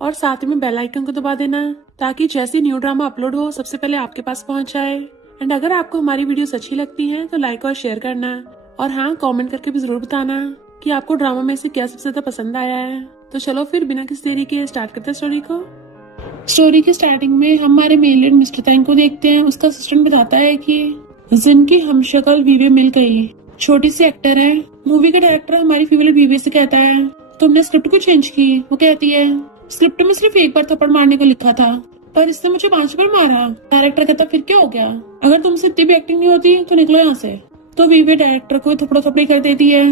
और साथ में बेल आइकन को दबा देना ताकि जैसे न्यू ड्रामा अपलोड हो सबसे पहले आपके पास पहुंच जाए। एंड अगर आपको हमारी वीडियोस अच्छी लगती हैं तो लाइक और शेयर करना, और हाँ, कमेंट करके भी जरूर बताना कि आपको ड्रामा में से क्या सबसे ज्यादा पसंद आया है। तो चलो फिर बिना किसी देरी के स्टार्ट करते हैं स्टोरी को। स्टोरी के स्टार्टिंग में हमारे मेन लीड मिस्टर तैंग को देखते हैं। उसका असिस्टेंट बताता है कि जिनकी हमशक्ल वीवे मिल गई, छोटी सी एक्टर है। मूवी का डायरेक्टर हमारी फीमेल वीवे से कहता है तुमने स्क्रिप्ट को चेंज की। वो कहती है स्क्रिप्ट में सिर्फ एक बार थप्पड़ मारने को लिखा था पर इसने मुझे 5 बार मारा। डायरेक्टर कहता फिर क्या हो गया, अगर तुमसे इतनी भी एक्टिंग नहीं होती तो निकलो यहाँ से। तो वीवे डायरेक्टर को थप्पड़ा थप्पड़ी कर देती है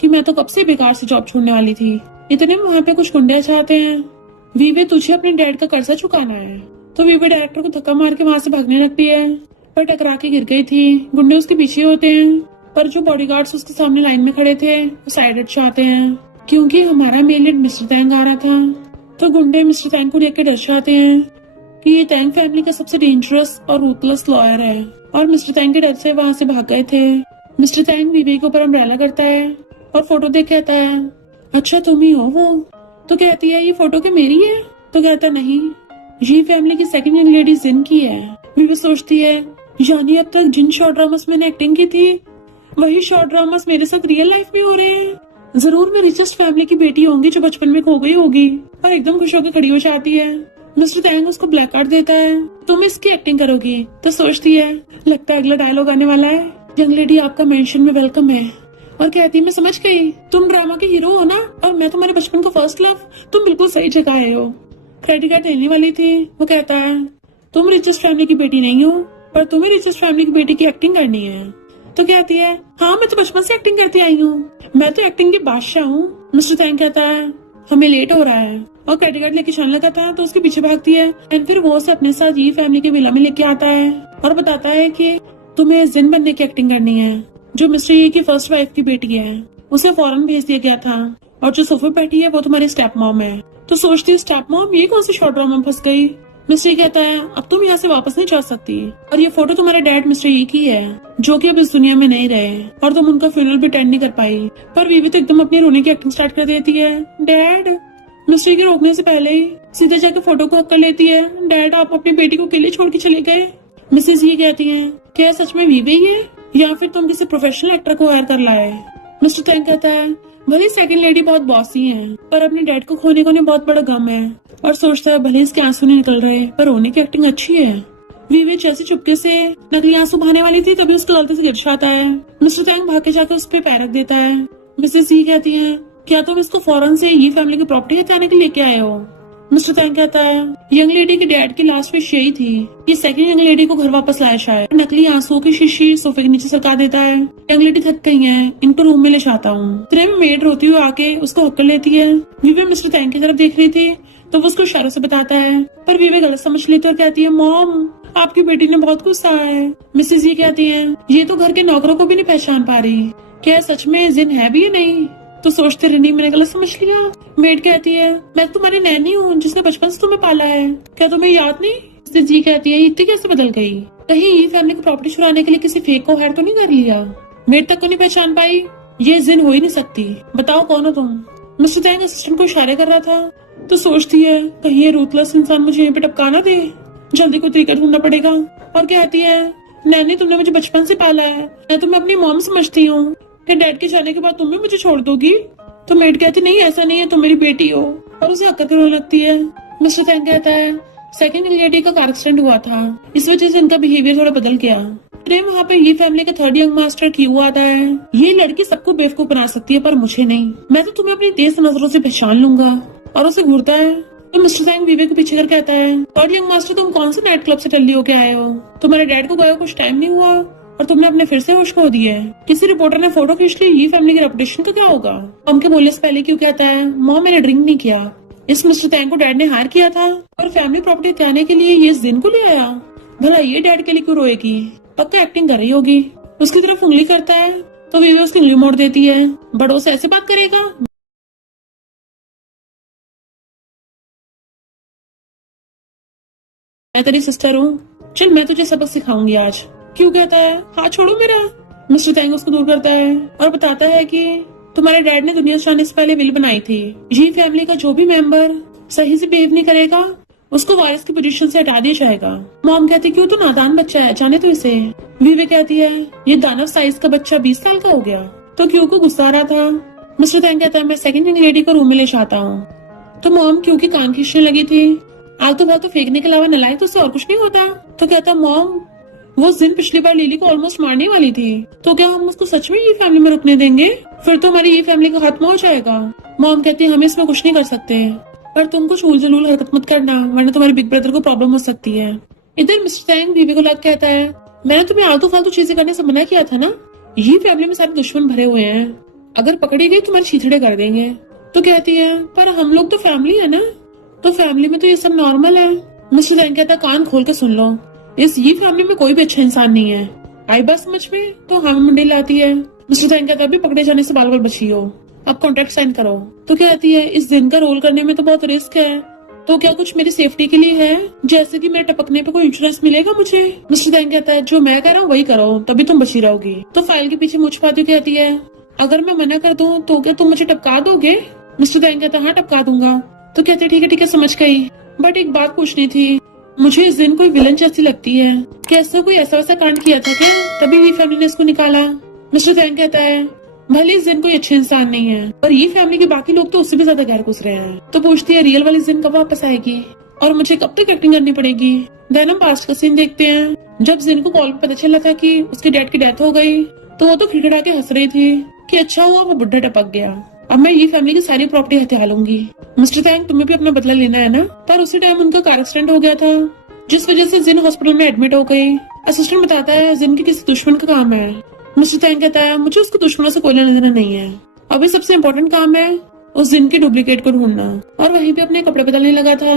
कि मैं तो कब से बेकार से जॉब छोड़ने वाली थी। इतने में वहाँ पे कुछ गुंडे चाहते हैं, वीवे तुझे अपने डैड का कर्जा चुकाना है। तो वीवे डायरेक्टर को धक्का मार के वहाँ से भागने लगती है पर टकरा के गिर गई थी। गुंडे उसके पीछे होते हैं पर जो बॉडीगार्ड्स उसके सामने लाइन में खड़े थे वो साइड हट चाहते हैं क्योंकि हमारा मेन लीड मिस्टर तैंग आ रहा था। तो गुंडे मिस्टर तैंग को देख के डर जाते हैं कि ये तैंग फैमिली का सबसे डेंजरस और रूथलेस लॉयर है, और मिस्टर तैंग के डर से वहाँ से भाग गए थे। मिस्टर तैंग वीवे के ऊपर अम्ब्रेला करता है और फोटो देख कहता है अच्छा तुम ही हो वो। तो कहती है ये फोटो क्या मेरी है? तो कहता नहीं, ये फैमिली की सेकंड यंग लेडी जिन की है। वीवे सोचती है यानी अब तक जिन शॉर्ट ड्रामास मैंने एक्टिंग की थी वही शॉर्ट ड्रामास मेरे साथ रियल लाइफ में हो रहे हैं। जरूर मैं रिचेस्ट फैमिली की बेटी होंगी जो बचपन में खो गई होगी। और एकदम खुश होकर खड़ी हो जाती है। मिस्टर तैंग उसको ब्लैक कार्ड देता है, तुम इसकी एक्टिंग करोगी। तो सोचती है लगता है अगला डायलॉग आने वाला है, यंग लेडी आपका मेंशन में वेलकम है। और कहती है मैं समझ गई, तुम ड्रामा के हीरो हो ना, और मैं तुम्हारे बचपन का फर्स्ट लव। तुम बिल्कुल सही जगह आए हो। क्रेडिट कार्ड देने वाली थी। वो कहता है तुम रिचेस्ट फैमिली की बेटी नहीं हो पर तुम्हें रिचेस्ट फैमिली की बेटी की एक्टिंग करनी है। तो कहती है हाँ मैं तो बचपन से एक्टिंग करती आई हूँ, मैं तो एक्टिंग की बादशाह हूँ। मिस्टर तैंग कहता है हमें लेट हो रहा है, और क्रेडिट कार्ड लेके चलने लगाता है तो उसके पीछे भागती है। एंड फिर वो उसे अपने साथ ये फैमिली के विला में लेके आता है और बताता है कि तुम्हें जिन बनने की एक्टिंग करनी है जो मिस्टर ये की फर्स्ट वाइफ की बेटी है। उसे फौरन भेज दिया गया था, और जो सोफे पे बैठी है वो तुम्हारी स्टेप मॉम है। तो सोचती है स्टेप मॉम ये कौन सी शॉर्ट ड्रामा में फंस गई। मिस्टर कहता है अब तुम यहाँ से वापस नहीं जा सकती, और ये फोटो तुम्हारे डैड मिस्टर ये की है जो कि अब इस दुनिया में नहीं रहे, और तुम उनका फ्यूनरल भी अटेंड नहीं कर पाई। पर वीवी तो एकदम अपनी रोने की एक्टिंग स्टार्ट कर देती है। डैड, मिस्टर के रोकने से पहले ही सीधे जाके फोटो को हक कर लेती है। डैड आप अपनी बेटी को अकेले छोड़ के चले गए। मिसेज ये कहती है क्या सच में वीवी ही है या फिर तुम किसी प्रोफेशनल एक्टर को हायर कर लाए। मिस्टर तैंग कहता है भले सेकंड लेडी बहुत बॉसी है पर अपने डैड को खोने को नहीं बहुत बड़ा गम है, और सोचता है भले इसके आंसू नहीं निकल रहे पर रोने की एक्टिंग अच्छी है। वीवे जैसे चुपके से नकली आंसू बहाने वाली थी तभी उसके गलती से गिर जाता है। मिस्टर तैंग भाग के जाकर उस पर पैर रख देता है। मिसेस ये कहती है क्या तुम इसको फौरन से ये फैमिली की प्रॉपर्टी हटाने के लिए लेके आए हो। मिस्टर तैंग कहता है यंग लेडी के डैड की लास्ट विश यही थी कि सेकंड यंग लेडी को घर वापस लाया शायद। नकली आंसुओं की शीशी सोफे के नीचे सरका देता है। यंग लेडी थक गई है, इनको रूम में ले जाता हूँ। इतने में मेड रोती हुई आके उसको हक कर लेती है। वीवे मिस्टर तैंग की तरफ देख रही थी तो वो उसको इशारों से बताता है पर वीवे गलत समझ लेती है और कहती है मॉम आपकी बेटी ने बहुत गुस्सा है। मिसेज ये कहती है ये तो घर के नौकरों को भी नहीं पहचान पा रही, क्या सच में जिन है भी या नहीं। तो सोचते रहनी मैंने गलत समझ लिया। मेड कहती है मैं तुम्हारी नैनी हूँ जिसने बचपन से तुम्हें पाला है, क्या तुम्हें याद नहीं। मिसेज ये कहती है इतनी कैसे बदल गई, कहीं ये फैमिली की प्रॉपर्टी चुराने के लिए किसी फेक को हायर तो नहीं कर लिया। मेड तक को नहीं पहचान पाई, ये जिन हो ही नहीं सकती, बताओ कौन हो तुम। मिस्टर तैंग असिस्टेंट को इशारे कर रहा था तो सोचती है कहीं ये रूथलेस इंसान मुझे यहीं पे टपका ना दे, जल्दी कोई तरीका ढूंढना पड़ेगा। और कहती है नैनी तुमने मुझे बचपन से पाला है, मैं तुम्हें अपनी मॉम समझती हूँ, फिर डैड के जाने के बाद तुम भी मुझे छोड़ दोगी। तो मेड कहती नहीं ऐसा नहीं है, तुम मेरी बेटी हो, और उसे हक करके रोने लगती है। मिस्टर तैंग कहता है सेकंड लेडी का कार एक्सीडेंट हुआ था, इस वजह से इनका बिहेवियर थोड़ा बदल गया। फिर वहाँ पे ये फैमिली का थर्ड यंग मास्टर क्यू आता है। ये लड़की सबको बेवकूफ बना सकती है पर मुझे नहीं, मैं तो तुम्हें अपनी तेज नजरों से पहचान लूंगा। और उसे घूरता है तो मिस्टर तैंग वीवे को पीछे कर कहता है थर्ड यंग मास्टर तुम कौन से नाइट क्लब से टल्ली होके आए हो, तुम्हारे डैड को गए कुछ टाइम नहीं हुआ और तुमने अपने फिर से होश खो दिए। किसी रिपोर्टर ने फोटो खींच ली, ये फैमिली की रेपुटेशन का क्या होगा। मॉम के बोलने से पहले क्यों कहता है मॉम मैंने ड्रिंक नहीं किया, इस मिस्टर तैंग को डैड ने हायर किया था और फैमिली प्रॉपर्टी हटाने के लिए ये इस दिन को ले आया। भला ये डैड के लिए क्यों रोएगी, पक्का एक्टिंग कर रही होगी। उसकी तरफ उंगली करता है तो वीवे उसकी उंगली मोड़ देती है। बड़ों से ऐसे बात करेगा, मैं तेरी सिस्टर हूँ, चल मैं तुझे सबक सिखाऊंगी आज। क्यों कहता है हाथ छोड़ो मेरा। मिस्टर तैंग उसको दूर करता है और बताता है कि तुम्हारे डैड ने दुनिया से जाने से पहले विल बनाई थी। ये फैमिली का जो भी मेंबर सही से बिहेव नहीं करेगा, उसको वारिस की पोजीशन से हटा दिया जाएगा। मॉम कहती क्यों, तो नादान बच्चा है, जाने तो इसे। विवे कहती है ये दानव साइज का बच्चा 20 साल का हो गया। तो क्यों को गुस्सा आ रहा था। मिस्टर तैंग कहता है मैं सेकंड यंग लेडी को रूम में ले जाता हूँ। तो मॉम क्यों की कान खींचने लगी थी। आलतू फालतू फेंकने के अलावा नलायक तो उससे और कुछ नहीं होता। तो कहता मॉम वो जिन पिछली बार लिली को ऑलमोस्ट मारने वाली थी, तो क्या हम उसको सच में ये फैमिली में रुकने देंगे? फिर तो हमारी ये फैमिली का खत्म हो जाएगा। मॉम कहती है हम इसमें कुछ नहीं कर सकते, पर तुम कुछ उलझुल हरकत मत करना वरना तुम्हारे बिग ब्रदर को प्रॉब्लम हो सकती है। इधर मिस्टर तैंग बीवी को लग कहता है मैंने तुम्हें आलतू फालतू चीजें करने से मना किया था ना, ये फैमिली में सारे दुश्मन भरे हुए हैं, अगर पकड़ी गई तुम्हारे छीछड़े कर देंगे। तो कहती है पर हम लोग तो फैमिली है ना, तो फैमिली में तो ये सब नॉर्मल है। मिस्टर तैंग कहता कान खोल के सुन लो, इस ये फैमिली में कोई भी अच्छा इंसान नहीं है। आई बात समझ में? तो हम मुंडे लाती है। मिस्टर तैंग कहता अभी पकड़े जाने से बाल बाल बची हो, अब कॉन्ट्रैक्ट साइन करो। तो कहती है इस दिन का रोल करने में तो बहुत रिस्क है, तो क्या कुछ मेरी सेफ्टी के लिए है, जैसे कि मेरे टपकने पे कोई इंश्योरेंस मिलेगा मुझे? मिस्टर तैंग कहता है जो मैं कह रहा हूँ वही करो, तभी तुम बची रहोगी। तो फाइल के पीछे मुझ पाती कहती है अगर मैं मना कर दूं तो क्या तुम मुझे टपका दोगे? मिस्टर तैंग कहता हाँ टपका दूंगा। तो कहते ठीक है समझ गई, बट एक बात पूछनी थी, मुझे इस दिन कोई विलन जैसी लगती है, कैसे कोई ऐसा वैसा कांड किया था क्या, तभी भी फैमिली ने इसको निकाला? मिस्टर तैंग कहता है भले इस दिन कोई अच्छे इंसान नहीं है, पर ये फैमिली के बाकी लोग तो उससे भी ज्यादा गहर घुस रहे हैं। तो पूछती है रियल वाली जिन कब वापस आएगी और मुझे कब तक एक्टिंग करनी पड़ेगी? देन हम पास्ट का सीन देखते हैं। जब जिन को कॉल पे पता चला था कि उसके डैड की डेथ हो गई, तो वो तो खिड़खिड़ा के हंस रही थी कि अच्छा हुआ वो बुढ़ा टपक गया, अब मैं ये फैमिली की सारी प्रॉपर्टी हथिया लूंगी। मिस्टर तैंग तुम्हें भी अपना बदला लेना है ना? पर उसी टाइम उनका कार एक्सीडेंट हो गया था, जिस वजह से जिन हॉस्पिटल में एडमिट हो गई। असिस्टेंट बताता है जिन के किसी दुश्मन का काम है। मिस्टर तैंग कहता है मुझे उसके दुश्मनों से कोई लेना देना नहीं है, अभी सबसे इम्पोर्टेंट काम है उस जिन के डुप्लीकेट को ढूंढना। और वहीं पे अपने कपड़े बदलने लगा था।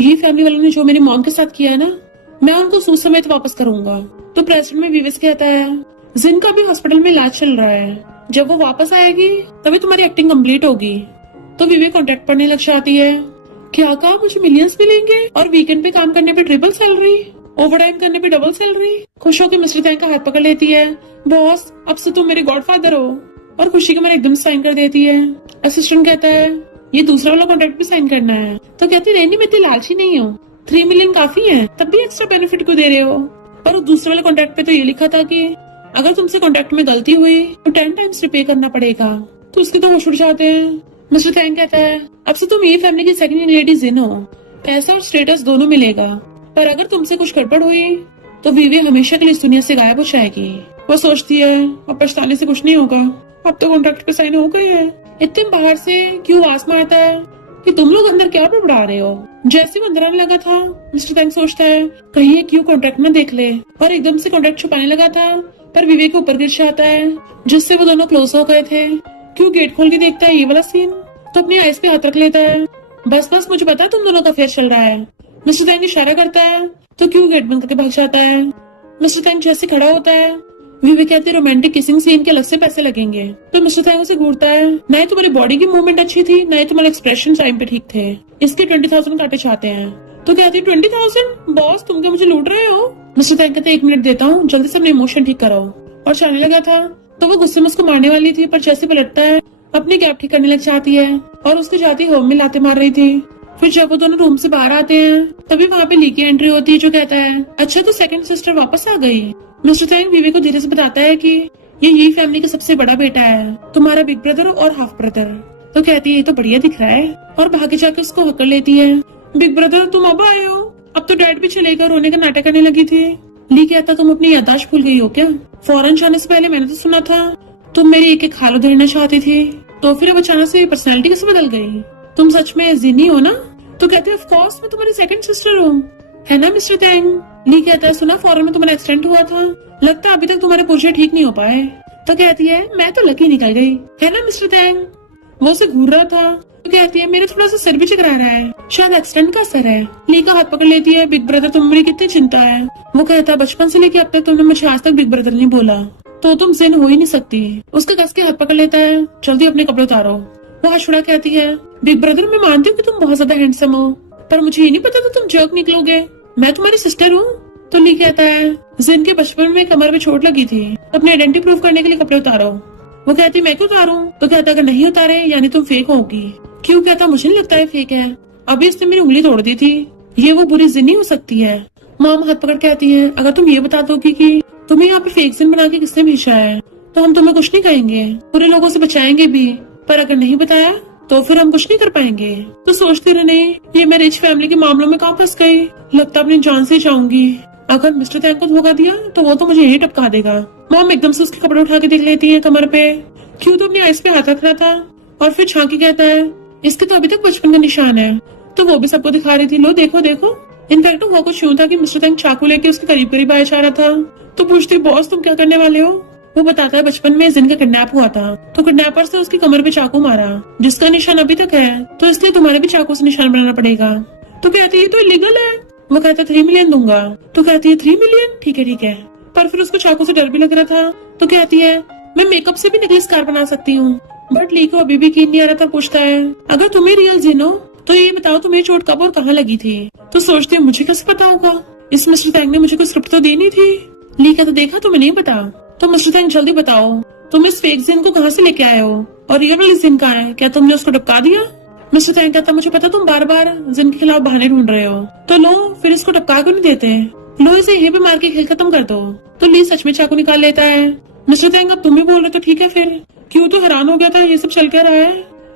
ये फैमिली वालों ने जो मेरी मॉम के साथ किया है ना, मैं उनको सूद समेत वापस करूंगा। तो प्रेसिडेंट में विवेस कहता है जिन का भी हॉस्पिटल में इलाज चल रहा है, जब वो वापस आएगी तभी तुम्हारी एक्टिंग कंप्लीट होगी। तो विवेक कॉन्ट्रैक्ट पढ़ने लग जाती है। क्या कहा मुझे मिलियंस मिलेंगे और वीकेंड पे काम करने पे ट्रिपल सैलरी, ओवर टाइम करने पे डबल सैलरी। खुश होकर मिस्टर तैंग का हाथ पकड़ लेती है, बॉस अब से तुम मेरे गॉडफादर हो, और खुशी के मारे एकदम साइन कर देती है। असिस्टेंट कहता है ये दूसरा वाला कॉन्ट्रैक्ट भी साइन करना है। तो कहती है नहीं मैं इतनी लालची नहीं हूँ, 3 मिलियन काफी है, तब भी एक्स्ट्रा बेनिफिट क्यों दे रहे हो? पर दूसरे वाले कॉन्ट्रैक्ट पे तो ये लिखा था कि अगर तुमसे कॉन्ट्रैक्ट में गलती हुई तो 10 टाइम्स रिपे करना पड़ेगा। तो उसके तो होश उड़ जाते हैं। मिस्टर तैंग कहता है अब से तुम ये फैमिली की सेकंड लेडी जिन हो, पैसा और स्टेटस दोनों मिलेगा, पर अगर तुमसे कुछ गड़बड़ हुई तो वीवी हमेशा के लिए इस दुनिया से गायब हो जाएगी। वो सोचती है अब पछताने से कुछ नहीं होगा, अब तो कॉन्ट्रैक्ट पे साइन हो गए हैं। इतने बाहर से क्यों आवाज मारता है कि तुम लोग अंदर क्या बड़बड़ा रहे हो? जैसे वो अंदर आने लगा था, मिस्टर तैंग सोचता है कहीं ये क्यों कॉन्ट्रैक्ट न देख ले, और एकदम से कॉन्ट्रैक्ट छुपाने लगा था, पर विवेक के ऊपर गिर जाता है, जिससे वो दोनों क्लोज हो गए थे। क्यों गेट खोल के देखता है ये वाला सीन, तो अपनी आइस पे हाथ रख लेता है। बस मुझे पता है तुम दोनों का अफेयर चल रहा है। मिस्टर तैंग इशारा करता है तो क्यों गेट बंद करके भाग जाता है। मिस्टर तैंग जैसे खड़ा होता है, विवेक कहते हैं रोमांटिक किसिंग सीन के अलग से पैसे लगेंगे। तो मिस्टर तैंग उसे घूरता है, न ही तुम्हारी बॉडी की मूवमेंट अच्छी थी, न ही तुम्हारे एक्सप्रेशन टाइम पे ठीक थे, इसके 20,000 काटे चाहते हैं। तो कहती है 20,000? बॉस तुम क्या मुझे लूट रहे हो? मिस्टर तैंग कहते 1 मिनट देता हूँ, जल्दी से अपने इमोशन ठीक कराओ। और जाने लगा था तो वो गुस्से में उसको मारने वाली थी, पर जैसे पलटता है अपनी कैप ठीक करने लग जाती है, और उसके जाती होम में लाते मार रही थी। फिर जब वो दोनों रूम से बाहर आते हैं तभी वहाँ पे ली की एंट्री होती है, जो कहता है अच्छा तो सेकंड सिस्टर वापस आ गई। मिस्टर तैंग विवेक को धीरे से बताता है कि ये फैमिली का सबसे बड़ा बेटा है, तुम्हारा बिग ब्रदर और हाफ ब्रदर। तो कहती है ये तो बढ़िया दिख रहा है, और भागे जाके उसको हकड़ लेती है। बिग ब्रदर तुम अब आए हो? अब तो डैड भी चले गए, रोने का नाटक करने लगी थी। ली कहता तुम अपनी याददाश्त भूल गई हो क्या? फौरन जाने से पहले मैंने तो सुना था तुम मेरी एक खाल उधेड़ना चाहती थी, तो फिर अब अचानक से पर्सनैलिटी कैसे बदल गई? तुम सच में जिनी हो ना? तो कहते हैं ऑफ कोर्स मैं तुम्हारी सेकंड सिस्टर हूँ, है ना मिस्टर तैंग? ली कहता है सुना फॉरेन में तुम्हारा एक्सीडेंट हुआ था, लगता है अभी तक तुम्हारे पुर्जे ठीक नहीं हो पाए। तो कहती है मैं तो लकी निकल गई, है ना मिस्टर तैंग? वो उसे घूर रहा था। तो कहती है मेरा थोड़ा सा सिर भी चकरा रहा है, शायद एक्सीडेंट का असर है। ली का हाथ पकड़ लेती है, बिग ब्रदर तुम्हारी कितनी चिंता है। वो कहता है बचपन से लेके अब तक तुमने मुझे आज तक बिग ब्रदर नहीं बोला, तो तुम जिन हो ही नहीं सकती। उसका कस के हाथ पकड़ लेता है, जल्दी अपने कपड़े उतारो। वो हंसुड़ा कहती है बिग ब्रदर मैं मानती हूँ कि तुम बहुत ज्यादा हैंडसम हो, पर मुझे ये नहीं पता था तुम जर्क निकलोगे, मैं तुम्हारी सिस्टर हूँ। तो ली कहता है जिन के बचपन में कमर में चोट लगी थी, अपनी आइडेंटिटी प्रूव करने के लिए कपड़े उतारो। वो कहती मैं क्यों उतारूं? तो कहता अगर नहीं उतारे यानी तुम फेक होगी। क्यों? कहता मुझे नहीं लगता है फेक है, अभी इसने मेरी उंगली तोड़ दी थी, ये वो बुरी जिन नहीं हो सकती है। मॉम हाथ पकड़ के आती है, अगर तुम ये बता दोगी कि तुम्हें यहाँ पे फेक जिन बना के किसने भेजा है तो हम तुम्हें कुछ नहीं कहेंगे, पूरे लोगों से बचाएंगे भी, पर अगर नहीं बताया तो फिर हम कुछ नहीं कर पाएंगे। तो सोचती रहने, ये मैं रिच फैमिली के मामलों में कहाँ फंस गई, लगता अपनी जान से जाऊंगी। अगर मिस्टर तैंग को धोखा दिया तो वो तो मुझे यही टपका देगा। मॉम एकदम से उसके कपड़े उठा के देख लेती है कमर पे, क्यों तो अपनी आइस पे हाथ रख रहा था, और फिर झांकी कहता है इसके तो अभी तक बचपन का निशान है। तो वो भी सबको दिखा रही थी, लो देखो देखो। इनफैक्ट वो कुछ यूं था कि मिस्टर तैंग चाकू लेके उसके करीब करीब आया जा रहा था। तो पूछती, बॉस तुम क्या करने वाले हो? वो बताता है बचपन में जिन का किडनैप हुआ था, तो किडनैपर से उसकी कमर पे चाकू मारा, जिसका निशान अभी तक है, तो इसलिए तुम्हारे भी चाकू से निशान बनाना पड़ेगा। तो कहती है तो इलीगल है। वो कहता 3 मिलियन दूंगा। तो कहती है 3 मिलियन, ठीक है। पर फिर उसको चाकू से डर भी लग रहा था, तो कहती है मैं मेकअप से भी नकली स्कार बना सकती हूँ। बट ली को अभी भी यकीन नहीं आ रहा था, पूछता है अगर तुम्हें रियल जिन हो तो ये बताओ तुम्हें चोट कब और कहाँ लगी थी? तो सोचती है मुझे कैसे पता होगा, इस मिस्टर तैंग ने मुझे कोई स्क्रिप्ट तो दी नहीं थी। ली कहता देखा तुम्हें नहीं पता, तो मिस्टर तैंग जल्दी बताओ तुम इस फेक जिन को कहाँ से लेके आए हो, और रियल वाली जिन कहाँ है, क्या तुमने उसको टपका दिया? मिस्टर तैंग कहता मुझे पता तुम बार बार जिन के खिलाफ बहाने ढूंढ रहे हो, तो लो फिर इसको टपका क्यों नहीं देते, लो इसे यहीं पे मार के खेल खत्म कर दो। तो ली सच में चाकू निकाल लेता है। मिस्टर तैंग अब तुम ही बोल रहे तो ठीक है फिर, क्यों तो हैरान हो गया था ये सब चल क्या रहा है।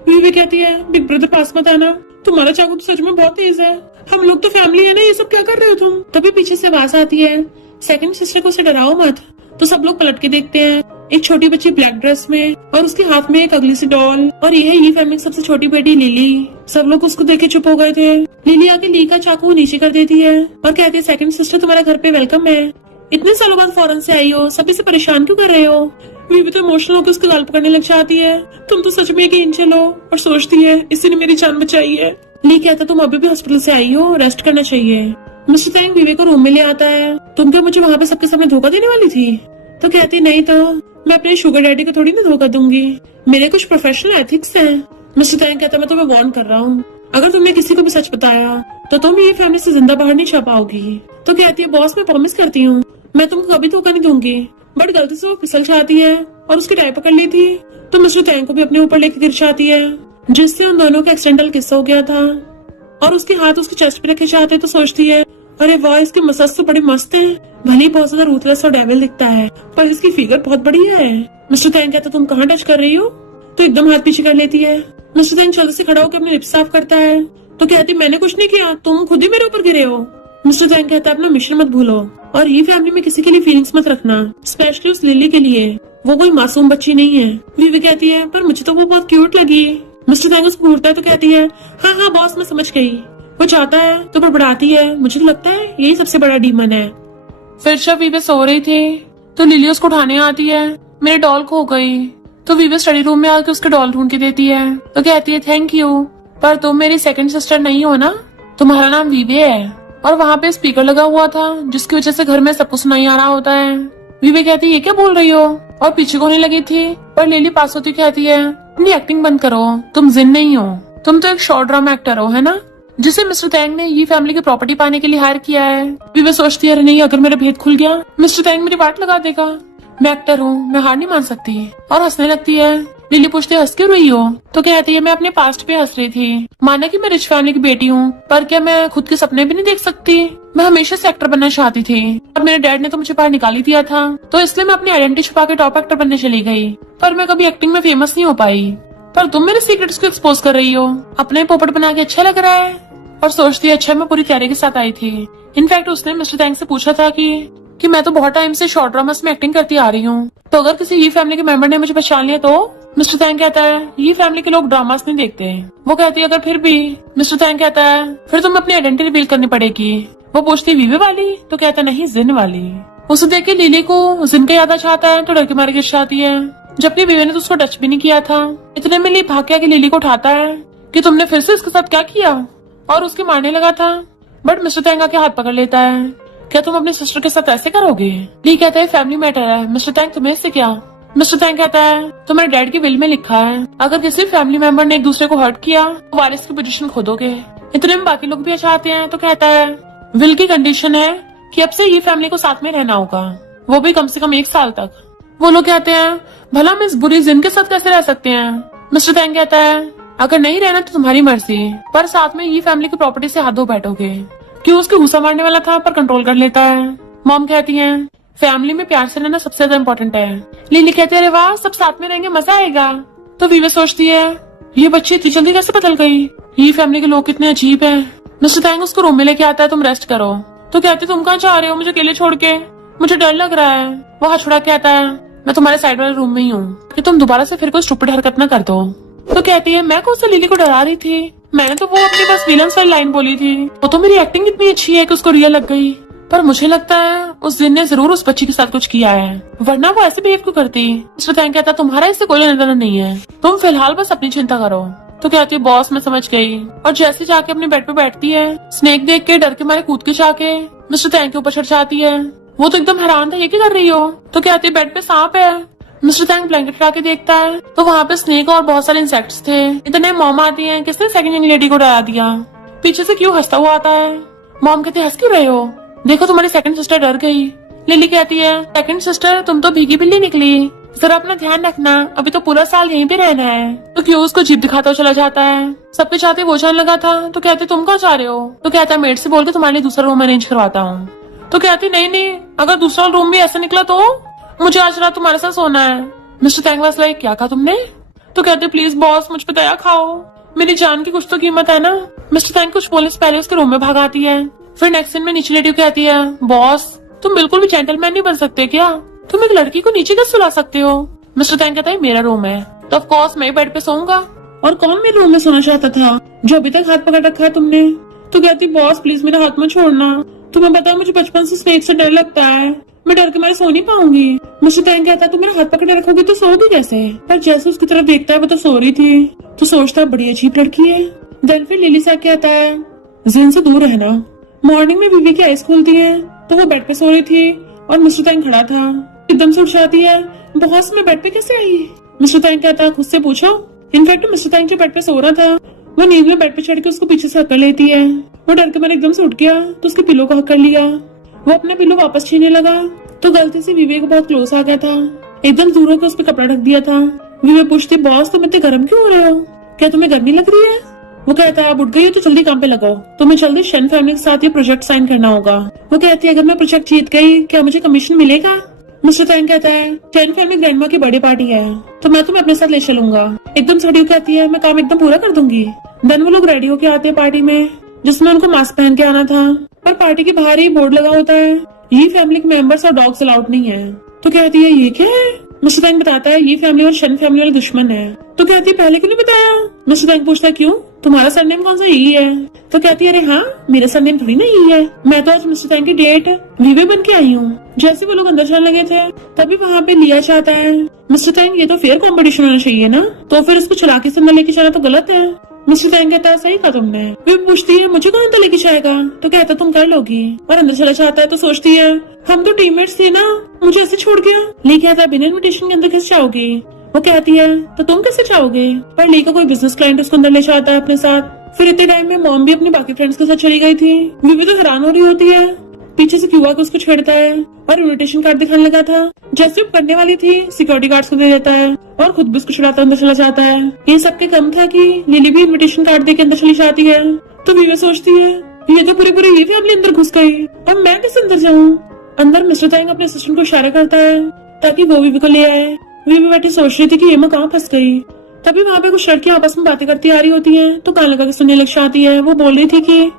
वी कहती है बिग ब्रदर पास मत आना, तुम्हारा चाकू तो सच में बहुत तेज है, हम लोग तो फैमिली है ना, ये सब क्या कर रहे हो तुम? तभी पीछे से आवाज आती है सेकंड सिस्टर को उसे डराओ मत। तो सब लोग पलट के देखते हैं, एक छोटी बच्ची ब्लैक ड्रेस में और उसके हाथ में एक अगली सी डॉल, और ये है ये फैमिली की सबसे छोटी बेटी लिली। सब लोग उसको देख के चुप हो गए थे। लिली आके ली का चाकू नीचे कर देती है और कहती है सेकंड सिस्टर तुम्हारा घर पे वेलकम है, इतने सालों बाद फॉरेन से आई हो, सभी से परेशान क्यों कर रहे हो? वीवी तो इमोशनल होकर उसके गाल पकड़ने लग जाती है, तुम तो सच में यकीन चलो, और सोचती है इसी ने मेरी जान बचाई है। ली कहता तुम अभी भी हॉस्पिटल से आई हो, रेस्ट करना चाहिए। मिस्टर तैंग वीवी को रूम में ले आता है, तुम क्या मुझे वहाँ पे सबके सामने धोखा देने वाली थी? तो कहती नहीं तो मैं अपने शुगर डैडी को थोड़ी ना धोखा दूंगी, मेरे कुछ प्रोफेशनल एथिक्स हैं। मिस्टर तैंग कहता मैं तुम्हें वार्न कर रहा हूँ, अगर तुमने किसी को भी सच बताया तो तुम ये फैमिली से जिंदा बाहर नहीं जा पाओगी। तो कहती है बॉस मैं प्रॉमिस करती हूँ मैं तुमको कभी धोखा नहीं दूंगी। बट गलती से वो फिसल जाती है और उसकी टाई पकड़ ली थी, तो मिस्टर तैंग को भी अपने ऊपर लेके गिर जाती है, जिससे उन दोनों का एक्सीडेंटल किस्सा हो गया था। और उसके हाथ उसके चेस्ट पे रखे जाते तो सोचती है अरे वाह इसके मसाज तो बड़े मस्त हैं, भले बहुत ज्यादा रूथलेस और डेविल दिखता है पर इसकी फिगर बहुत बढ़िया है। मिस्टर तैंग कहता तुम कहाँ टच कर रही हो? तो एकदम हाथ पीछे कर लेती है। मिस्टर तैंग जल्दी से खड़ा होकर अपने लिप्स साफ करता है, तो कहती मैंने कुछ नहीं किया, तुम खुद ही मेरे ऊपर गिरे हो। मिस्टर तैंग कहता अपना मिशन मत भूलो और ये फैमिली में किसी के लिए फीलिंग्स मत रखना, स्पेशली उस लिली के लिए, वो कोई मासूम बच्ची नहीं है। वीवी कहती है पर मुझे तो वो बहुत क्यूट लगी। मिस्टर तैंग उसको घूरता है तो कहती है हाँ बॉस मैं समझ गई। वो चाहता है तो बड़बड़ाती है, मुझे लगता है यही सबसे बड़ा डीमन है। फिर जब वीवे सो रही थी तो लिली उसको उठाने आती है, मेरी डॉल खो गई। तो वीवे स्टडी रूम में आके उसके डॉल ढूंढ के देती है, तो कहती है थैंक यू, पर तुम मेरी सेकंड सिस्टर नहीं हो ना, तुम्हारा नाम वीवे है। और वहाँ पे स्पीकर लगा हुआ था जिसकी वजह से घर में सब कुछ सुनाई आ रहा होता है। वीवे कहती है ये क्या बोल रही हो, और पीछे को होने लगी थी, पर लिली पास होती कहती है अपनी एक्टिंग बंद करो, तुम जिन नहीं हो, तुम तो एक शॉर्ट ड्रामा एक्टर हो है ना, जिसे मिस्टर तैंग ने ये फैमिली की प्रॉपर्टी पाने के लिए हायर किया है। वीवे सोचती है अरे नहीं अगर मेरा भेद खुल गया मिस्टर तैंग मेरी बात लगा देगा, मैं एक्टर हूँ मैं हार नहीं मान सकती, और हंसने लगती है। लिली पूछती है हंस क्यों रही हो? तो कहती है मैं अपने पास्ट पे हंस रही थी, माना कि मैं रिच फैमिली की बेटी हूँ पर क्या मैं खुद के सपने भी नहीं देख सकती? मैं हमेशा से एक्टर बनना चाहती थी और मेरे डैड ने तो मुझे बाहर निकाल ही दिया था, तो इसलिए मैं अपनी आइडेंटिटी छुपा के टॉप एक्टर बनने चली गई, पर मैं कभी एक्टिंग में फेमस नहीं हो पाई। पर तुम मेरे सीक्रेट्स को एक्सपोज कर रही हो, अपने पोपट बना के अच्छा लग रहा है। और सोचती है अच्छा मैं पूरी तैयारी के साथ आई थी। इनफैक्ट उसने मिस्टर तैंग से पूछा था कि मैं तो बहुत टाइम से शॉर्ट ड्रामास में एक्टिंग करती आ रही हूँ, तो अगर किसी ये फैमिली के मेंबर ने मुझे पहचान लिया तो? मिस्टर तैंग कहता है ये फैमिली के लोग ड्रामास नहीं देखते। वो कहती है अगर फिर भी? मिस्टर तैंग कहता है फिर तुम्हें अपनी आइडेंटिटी रिवील करनी पड़ेगी। वो पूछती है वीवे वाली? तो कहता नहीं जिन वाली। उसे देख के लिली को जिन का याद आ जाता है तो डर के मारे गिर जाती है, जबकि वीवे ने तो उसको टच भी नहीं किया था। इतने में ली भाग के आके लिली को उठाता है कि तुमने फिर से इसके साथ क्या किया, और उसके मारने लगा था। बट मिस्टर तैंग आके हाथ पकड़ लेता है, क्या तुम अपनी सिस्टर के साथ ऐसे करोगे? ली कहता है फैमिली मैटर है, मिस्टर तैंग तुम्हें इससे क्या? मिस्टर तैंग कहता है तुम्हारे डैड की विल में लिखा है अगर किसी फैमिली मेंबर ने एक दूसरे को हर्ट किया तो वारिस की पोजीशन खोदोगे। इतने में बाकी लोग भी चाहते हैं, तो कहता है विल की कंडीशन है कि अब से ये फैमिली को साथ में रहना होगा, वो भी कम से कम 1 साल तक। वो लोग कहते हैं भला हम इस बुरी जिन के साथ कैसे रह सकते हैं? मिस्टर तैंग कहता है अगर नहीं रहना तो तुम्हारी मर्जी, पर साथ में ये फैमिली की प्रॉपर्टी से हाथ धो बैठोगे। क्यों उसके गुस्सा मारने वाला था पर कंट्रोल कर लेता है। मॉम कहती है फैमिली में प्यार से रहना सबसे ज्यादा इम्पोर्टेंट है। लिली कहते हैं अरे वाह सब साथ में रहेंगे मजा आएगा। तो विवे सोचती है ये बच्ची इतनी जल्दी कैसे बदल गई, ये फैमिली के लोग कितने अजीब है। मिस्टर तैंग उसको रूम में लेके आता है तुम रेस्ट करो। तो कहते तुम कहाँ जा रहे हो मुझे अकेले छोड़ के, मुझे डर लग रहा है। वो हाथ छुड़ा के आता है मैं तुम्हारे साइड वाले रूम में ही हूँ कि तुम दोबारा से फिर कोई स्टूपिड हरकत न कर दो। तो कहती है मैं कौन सा लिली को डरा रही थी, मैंने तो वो अपने पास विलन्स वाली लाइन बोली थी। वो तो मेरी एक्टिंग इतनी अच्छी है कि उसको रियल लग गई। पर मुझे लगता है उस दिन ने जरूर उस बच्ची के साथ कुछ किया है, वरना वो ऐसे बिहेव क्यों करती। मिस्टर तैंग कहता तुम्हारा इससे कोई लेना देना नहीं है, तुम फिलहाल बस अपनी चिंता करो। तो कहती है बॉस मैं समझ गई। और जैसे जाके अपने बेड पे बैठती है स्नेक देख के डर के मारे कूद के जाके मिस्टर तैंग के ऊपर चढ़ जाती है। वो तो एकदम हैरान था ये क्या कर रही हो। तो कहती है बेड पे सांप है। मिस्टर तैंग ब्लैंकेट हटा के देखता है तो वहाँ पे स्नेक और बहुत सारे इंसेक्ट्स थे। इतने मॉम आती है किसने सेकंड यंग लेडी को डरा दिया। पीछे से क्यों हंसता हुआ आता है। मॉम कहती है हंस क्यों रहे हो, देखो तुम्हारी सेकंड सिस्टर डर गई। लिली कहती है सेकंड सिस्टर तुम तो भीगी बिल्ली निकली, जरा अपना ध्यान रखना, अभी तो पूरा साल यहीं पे रहना है। तो क्यों उसको जीप दिखाता हुआ चला जाता है। सबके चाहते वो जाने लगा था। तो कहते तुम कहाँ जा रहे हो। तो कहता है मेड से बोल के तुम्हारे लिए दूसरा रूम अरेंज करवाता हूँ। तो कहती नहीं अगर दूसरा रूम भी ऐसा निकला तो मुझे आज रात तुम्हारे साथ सोना है। मिस्टर तैंग वाज लाइक क्या कहा तुमने। तो कहते प्लीज बॉस मुझ पे दया खाओ, मेरी जान की कुछ तो कीमत है ना। मिस्टर तैंग कुछ बोलने से पहले उसके रूम में भाग आती है। फिर नेक्स्ट सीन में नीचे लेडी कहती है बॉस तुम बिल्कुल भी जेंटलमैन नहीं बन सकते क्या, तुम एक लड़की को नीचे कैसे सुला सकते हो। मिस्टर तैंग कहता है मेरा रूम है तो ऑफ कोर्स मैं बेड पे सोऊंगा। और कौन मेरे रूम में सोना चाहता था जो अभी तक हाथ पकड़ रखा है तुमने। तो कहती बॉस प्लीज मेरा हाथ मत छोड़ना, तुम्हें पता है मुझे बचपन से स्नेक से डर लगता है, मैं डर के मारे सो नहीं पाऊंगी। मिस्टर तैंग कहता है तुम मेरा हाथ पकड़े रखोगी तो सोगी कैसे। पर जैसे उसकी तरफ देखता है वो तो सो रही थी। तो सोचता है बड़ी अजीब लड़की है। देन फिर लिली सा कहता है जिन से दूर रहना। मॉर्निंग में बीवी की आईज खुलती है तो वो बेड पे सो रही थी और मिस्टर तैंग खड़ा था। एकदम से उठ जाती है बॉस मैं बेड पे कैसे आई। मिस्टर तैंग कहता है खुद से पूछो। इनफैक्ट मिस्टर तैंग जो बेड पे सो रहा था वो नींद में बेड पे चढ़ के उसको पीछे से हक कर लेती है। वो डर के मारे एकदम से उठ गया तो उसके पिलो को हक कर लिया। वो अपना पिलो वापस छीनने लगा तो गलती से विवे को बहुत क्लोज आ गया था। एकदम दूर होकर उस पर कपड़ा ढक दिया था। विवे पूछती बॉस तुम इतने गर्म क्यों हो रहे हो, क्या तुम्हें गर्मी लग रही है। वो कहता है आप उठ गई हो तो जल्दी काम पे लगाओ, तुम्हें जल्दी शन फैमिली के साथ ये प्रोजेक्ट साइन करना होगा। वो कहती है अगर मैं प्रोजेक्ट जीत गई क्या मुझे कमीशन मिलेगा। मिस्टर तैंग कहता है शन फैमिली ग्रैंडमा की बर्थडे पार्टी है तो मैं तुम्हें अपने साथ ले चलूंगा। एकदम सड़ी कहती है मैं काम एकदम पूरा कर दूंगी। देन वो लोग रेडी होके आते हैं पार्टी में जिसमें उनको मास्क पहन के आना था। पर पार्टी के बाहर ही बोर्ड लगा होता है ये फैमिली के मेंबर्स और डॉग्स अलाउड नहीं है। तो कहती है ये क्या है। मिस्टर तैंग बताता है ये फैमिली और शन फैमिली वाले दुश्मन है। तो कहती है पहले क्यों नहीं बताया। मिस्टर तैंग पूछता है क्यों तुम्हारा सरनेम कौन सा यही है। तो कहती है अरे हाँ मेरा सरनेम थोड़ी ना यही है, मैं तो आज मिस्टर तैंग की डेट विवे बन के आई हूँ। जैसे वो लोग अंदर जाने लगे थे तभी वहाँ पे लिया चाहता है मिस्टर तैंग ये तो फेयर कॉम्पिटिशन होना चाहिए ना, तो फिर उसको चला के अंदर लेके जाना तो गलत है। मिस्टर तैंग कहता है सही कहा तुमने। वे पूछती है मुझे कौन अंदर लेके जाएगा। तो कहता तुम कर लोगी। और अंदर चला जाता है तो सोचती है हम तो टीममेट्स थे ना, मुझे ऐसे छोड़ गया। ली कहता है बिना इन्विटेशन के अंदर कैसे जाओगी। वो कहती है तो तुम कैसे जाओगे। पर ली का कोई बिजनेस क्लाइंट उसको अंदर ले जाता है अपने साथ। फिर इतने टाइम में मॉम भी अपनी बाकी फ्रेंड्स के साथ चली गई थी। विवे तो हैरान हो रही होती है। पीछे से क्यू आकर उसको छेड़ता है और इन्विटेशन कार्ड दिखाने लगा था। जैसे वो करने वाली थी सिक्योरिटी गार्ड्स को दे देता है और खुद भी उसको छुड़ाता अंदर चला जाता है। ये सबके कम था कि लिली भी इन्विटेशन कार्ड देके अंदर चली जाती है। तो विवे सोचती है ये तो पूरी पूरी ये फैमिली अंदर घुस गई, अब मैं कैसे अंदर जाऊँ। अंदर मिस्टर तैंग अपने असिस्टेंट को इशारा करता है ताकि वो विवे को ले आए। विवे बैठी सोच रही थी कि ये मैं कहाँ फंस गई। तभी वहाँ पे कुछ लड़कियां आपस में बातें करती आ रही होती हैं तो कान लगा के सुनने लग जाती है। वो बोल रही थी कि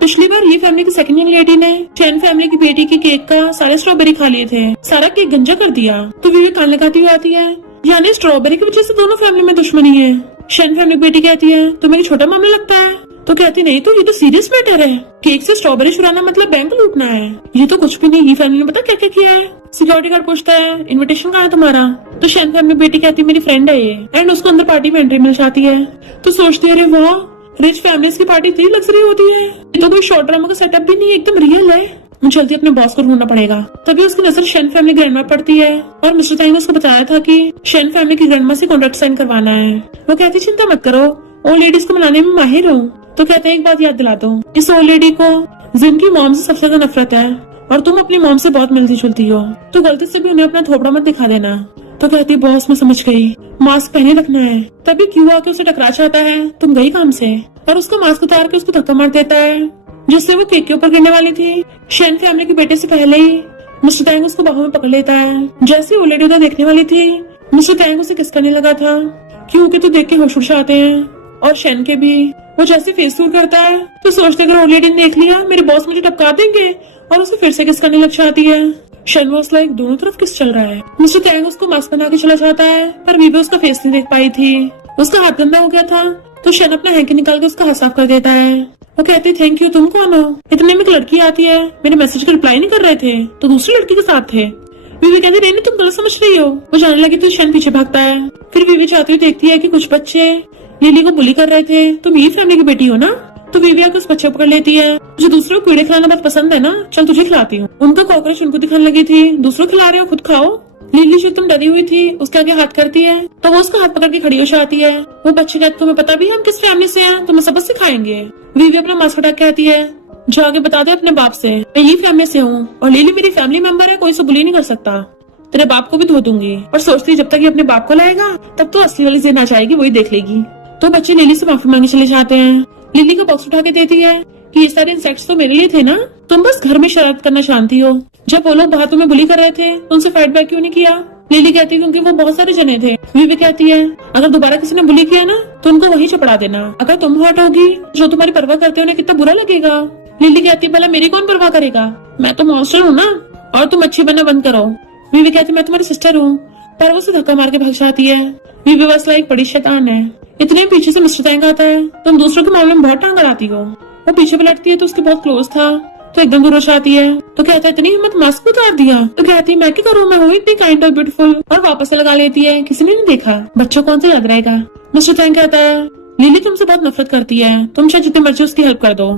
पिछली बार ये फैमिली की सेकंड यंग लेडी ने चैन फैमिली की बेटी के केक का सारे स्ट्रॉबेरी खा लिए थे, सारा केक गंजा कर दिया। तो विवे कान लगाती हुई आती है यानी स्ट्रॉबेरी की वजह से दोनों फैमिली में दुश्मनी है। शैन फैमिली की बेटी कहती है तो मेरी छोटा मामला लगता है। तो कहती नहीं तो ये तो सीरियस मैटर है, केक से स्ट्रॉबेरी चुराना मतलब बैंक लूटना है। ये तो कुछ भी नहीं, ये फैमिली ने पता क्या क्या किया है। सिक्योरिटी गार्ड पूछता है इनविटेशन कहाँ है तुम्हारा। तो शैन फैमिली बेटी कहती है मेरी फ्रेंड है ये, एंड उसको अंदर पार्टी में एंट्री मिल जाती है। तो सोचती है अरे वाह रिच फैमिलीज की पार्टी इतनी लग्जरी होती है, ये तो कोई शॉर्ट ड्रामा का सेटअप भी नहीं, एकदम रियल है। मुझे जल्दी अपने बॉस को ढूंढना पड़ेगा। तभी उसकी नजर शैन फैमिली ग्रैंडमा पड़ती है और मिस्टर तैंग ने उसको बताया था कि शैन फैमिली की ग्रैंडमा से कॉन्ट्रैक्ट साइन करवाना है। वो कहती चिंता मत करो, ओल्ड लेडीज को मनाने में माहिर हूँ। तो कहते हैं एक बात याद दिला दो, इस ओल्ड लेडी को जिनकी मॉम से सबसे ज्यादा नफरत है और तुम अपनी मॉम से बहुत मिलती जुलती हो, तो गलती से भी उन्हें अपना थोपड़ा मत दिखा देना। तो कहती बॉस मैं समझ गई। मास्क पहने रखना है। तभी क्यू आके उसे टकरा जाता है, तुम गई काम से, और उसका मास्क उतार के उसको धक्का मार देता है, जिससे वो केक के ऊपर गिरने वाली थी। शेन फैमिली के बेटे से पहले ही मिस्टर टैंग उसको बाहों में पकड़ लेता है। जैसे ओलेडी उधर देखने वाली थी, मिस्टर टैंग उसे किस करने लगा था। क्यू के तो देख के होश उड़ जाते हैं, और शेन के भी। वो जैसे फेस टूर करता है तो सोचते अगर ओलेडी ने देख लिया मेरे बॉस मुझे टपका देंगे, और उसे फिर से किस करने लग जाती है। शेन वॉज लाइक दोनों तरफ किस चल रहा है। मिस्टर टैंग उसको मास्क बना के चला जाता है, पर वीवे उसका फेस नहीं देख पाई थी। उसका हाथ गंदा हो गया था तो शेन अपना हैंकी निकाल के उसका हाथ साफ कर देता है। वो कहती है थैंक यू, तुम कौन हो? इतने में एक लड़की आती है, मेरे मैसेज का रिप्लाई नहीं कर रहे थे तो दूसरी लड़की के साथ थे। वीवी कहती रेनी तुम गलत समझ रही हो। वो जाने लगी तो शेन पीछे भागता है। फिर वीवी जाती हुई देखती है कि कुछ बच्चे लिली को बुली कर रहे थे। तुम ये फैमिली की बेटी हो ना? तो वीवी आकर उस बच्चे को पकड़ लेती है। तुझे दूसरों को कीड़े खिलाना बहुत पसंद है ना, चल तुझे खिलाती हूँ। उनका कॉकरोच उनको दिखाने लगी थी, दूसरों खिला रहे हो खुद खाओ। लिली जो तुम डरी हुई थी उसके आगे हाथ करती है तो वो उसका हाथ पकड़ के खड़ी हो जाती है। वो बच्चे कहते तुम्हें पता भी है हम किस फैमिली से हैं, तुम्हें सबक सिखाएंगे। वीवी अपना मास्क हटा के आती है, जो आगे बता दे अपने बाप से मैं ये फैमिली से हूँ और लिली मेरी फैमिली मेंबर है, कोई से बुली नहीं कर सकता। तेरे बाप को भी धो दूंगी। और सोचती जब तक ये अपने बाप को लाएगा तब तो असली वाली जिद आ जाएगी, वही देख लेगी। तो बच्चे लिली से माफी मांगे चले जाते हैं। लिली का बॉक्स उठा के देती है कि ये सारे इंसेक्ट्स तो मेरे लिए थे ना, तुम बस घर में शरारत करना जानती हो। जब वो लोग बाहर तुम्हें बुली कर रहे थे तो उनसे फाइट बैक क्यों नहीं किया? लिली कहती है क्योंकि वो बहुत सारे जने थे। वीवी कहती है अगर दोबारा किसी ने बुली किया ना तो उनको वही चपड़ा देना। अगर तुम हॉट होगी जो तुम्हारी परवाह करते हो उन्हें कितना बुरा लगेगा। लिली कहती है भला मेरी कौन परवाह करेगा, मैं तो मॉन्स्टर हूँ ना, और तुम अच्छी बनना बंद करो। वीवी कहती मैं तुम्हारी सिस्टर हूँ, पर वो उसे धक्का मार के भाग जाती है। वीवी बस लाइक बड़ी शैतान है। इतने पीछे से मिस्टर टैंग आता है, तुम दूसरों के मामले में बहुत टांग अड़ाती हो। वो पीछे पलटती है तो उसके बहुत क्लोज था तो एकदम दूर हो जाती है। तो कहता है इतनी हिम्मत, मास्क उतार दिया। तो कहती है मैं क्या करूँ, मैं हूँ इतनी काइंड और ब्यूटीफुल, और वापस से लगा लेती है। किसी ने नहीं देखा, बच्चों कौन सा याद रहेगा। मिस्टर टैंग कहता है लिली तुमसे बहुत नफरत करती है, तुम शायद जितने मर्जी उसकी हेल्प कर दो,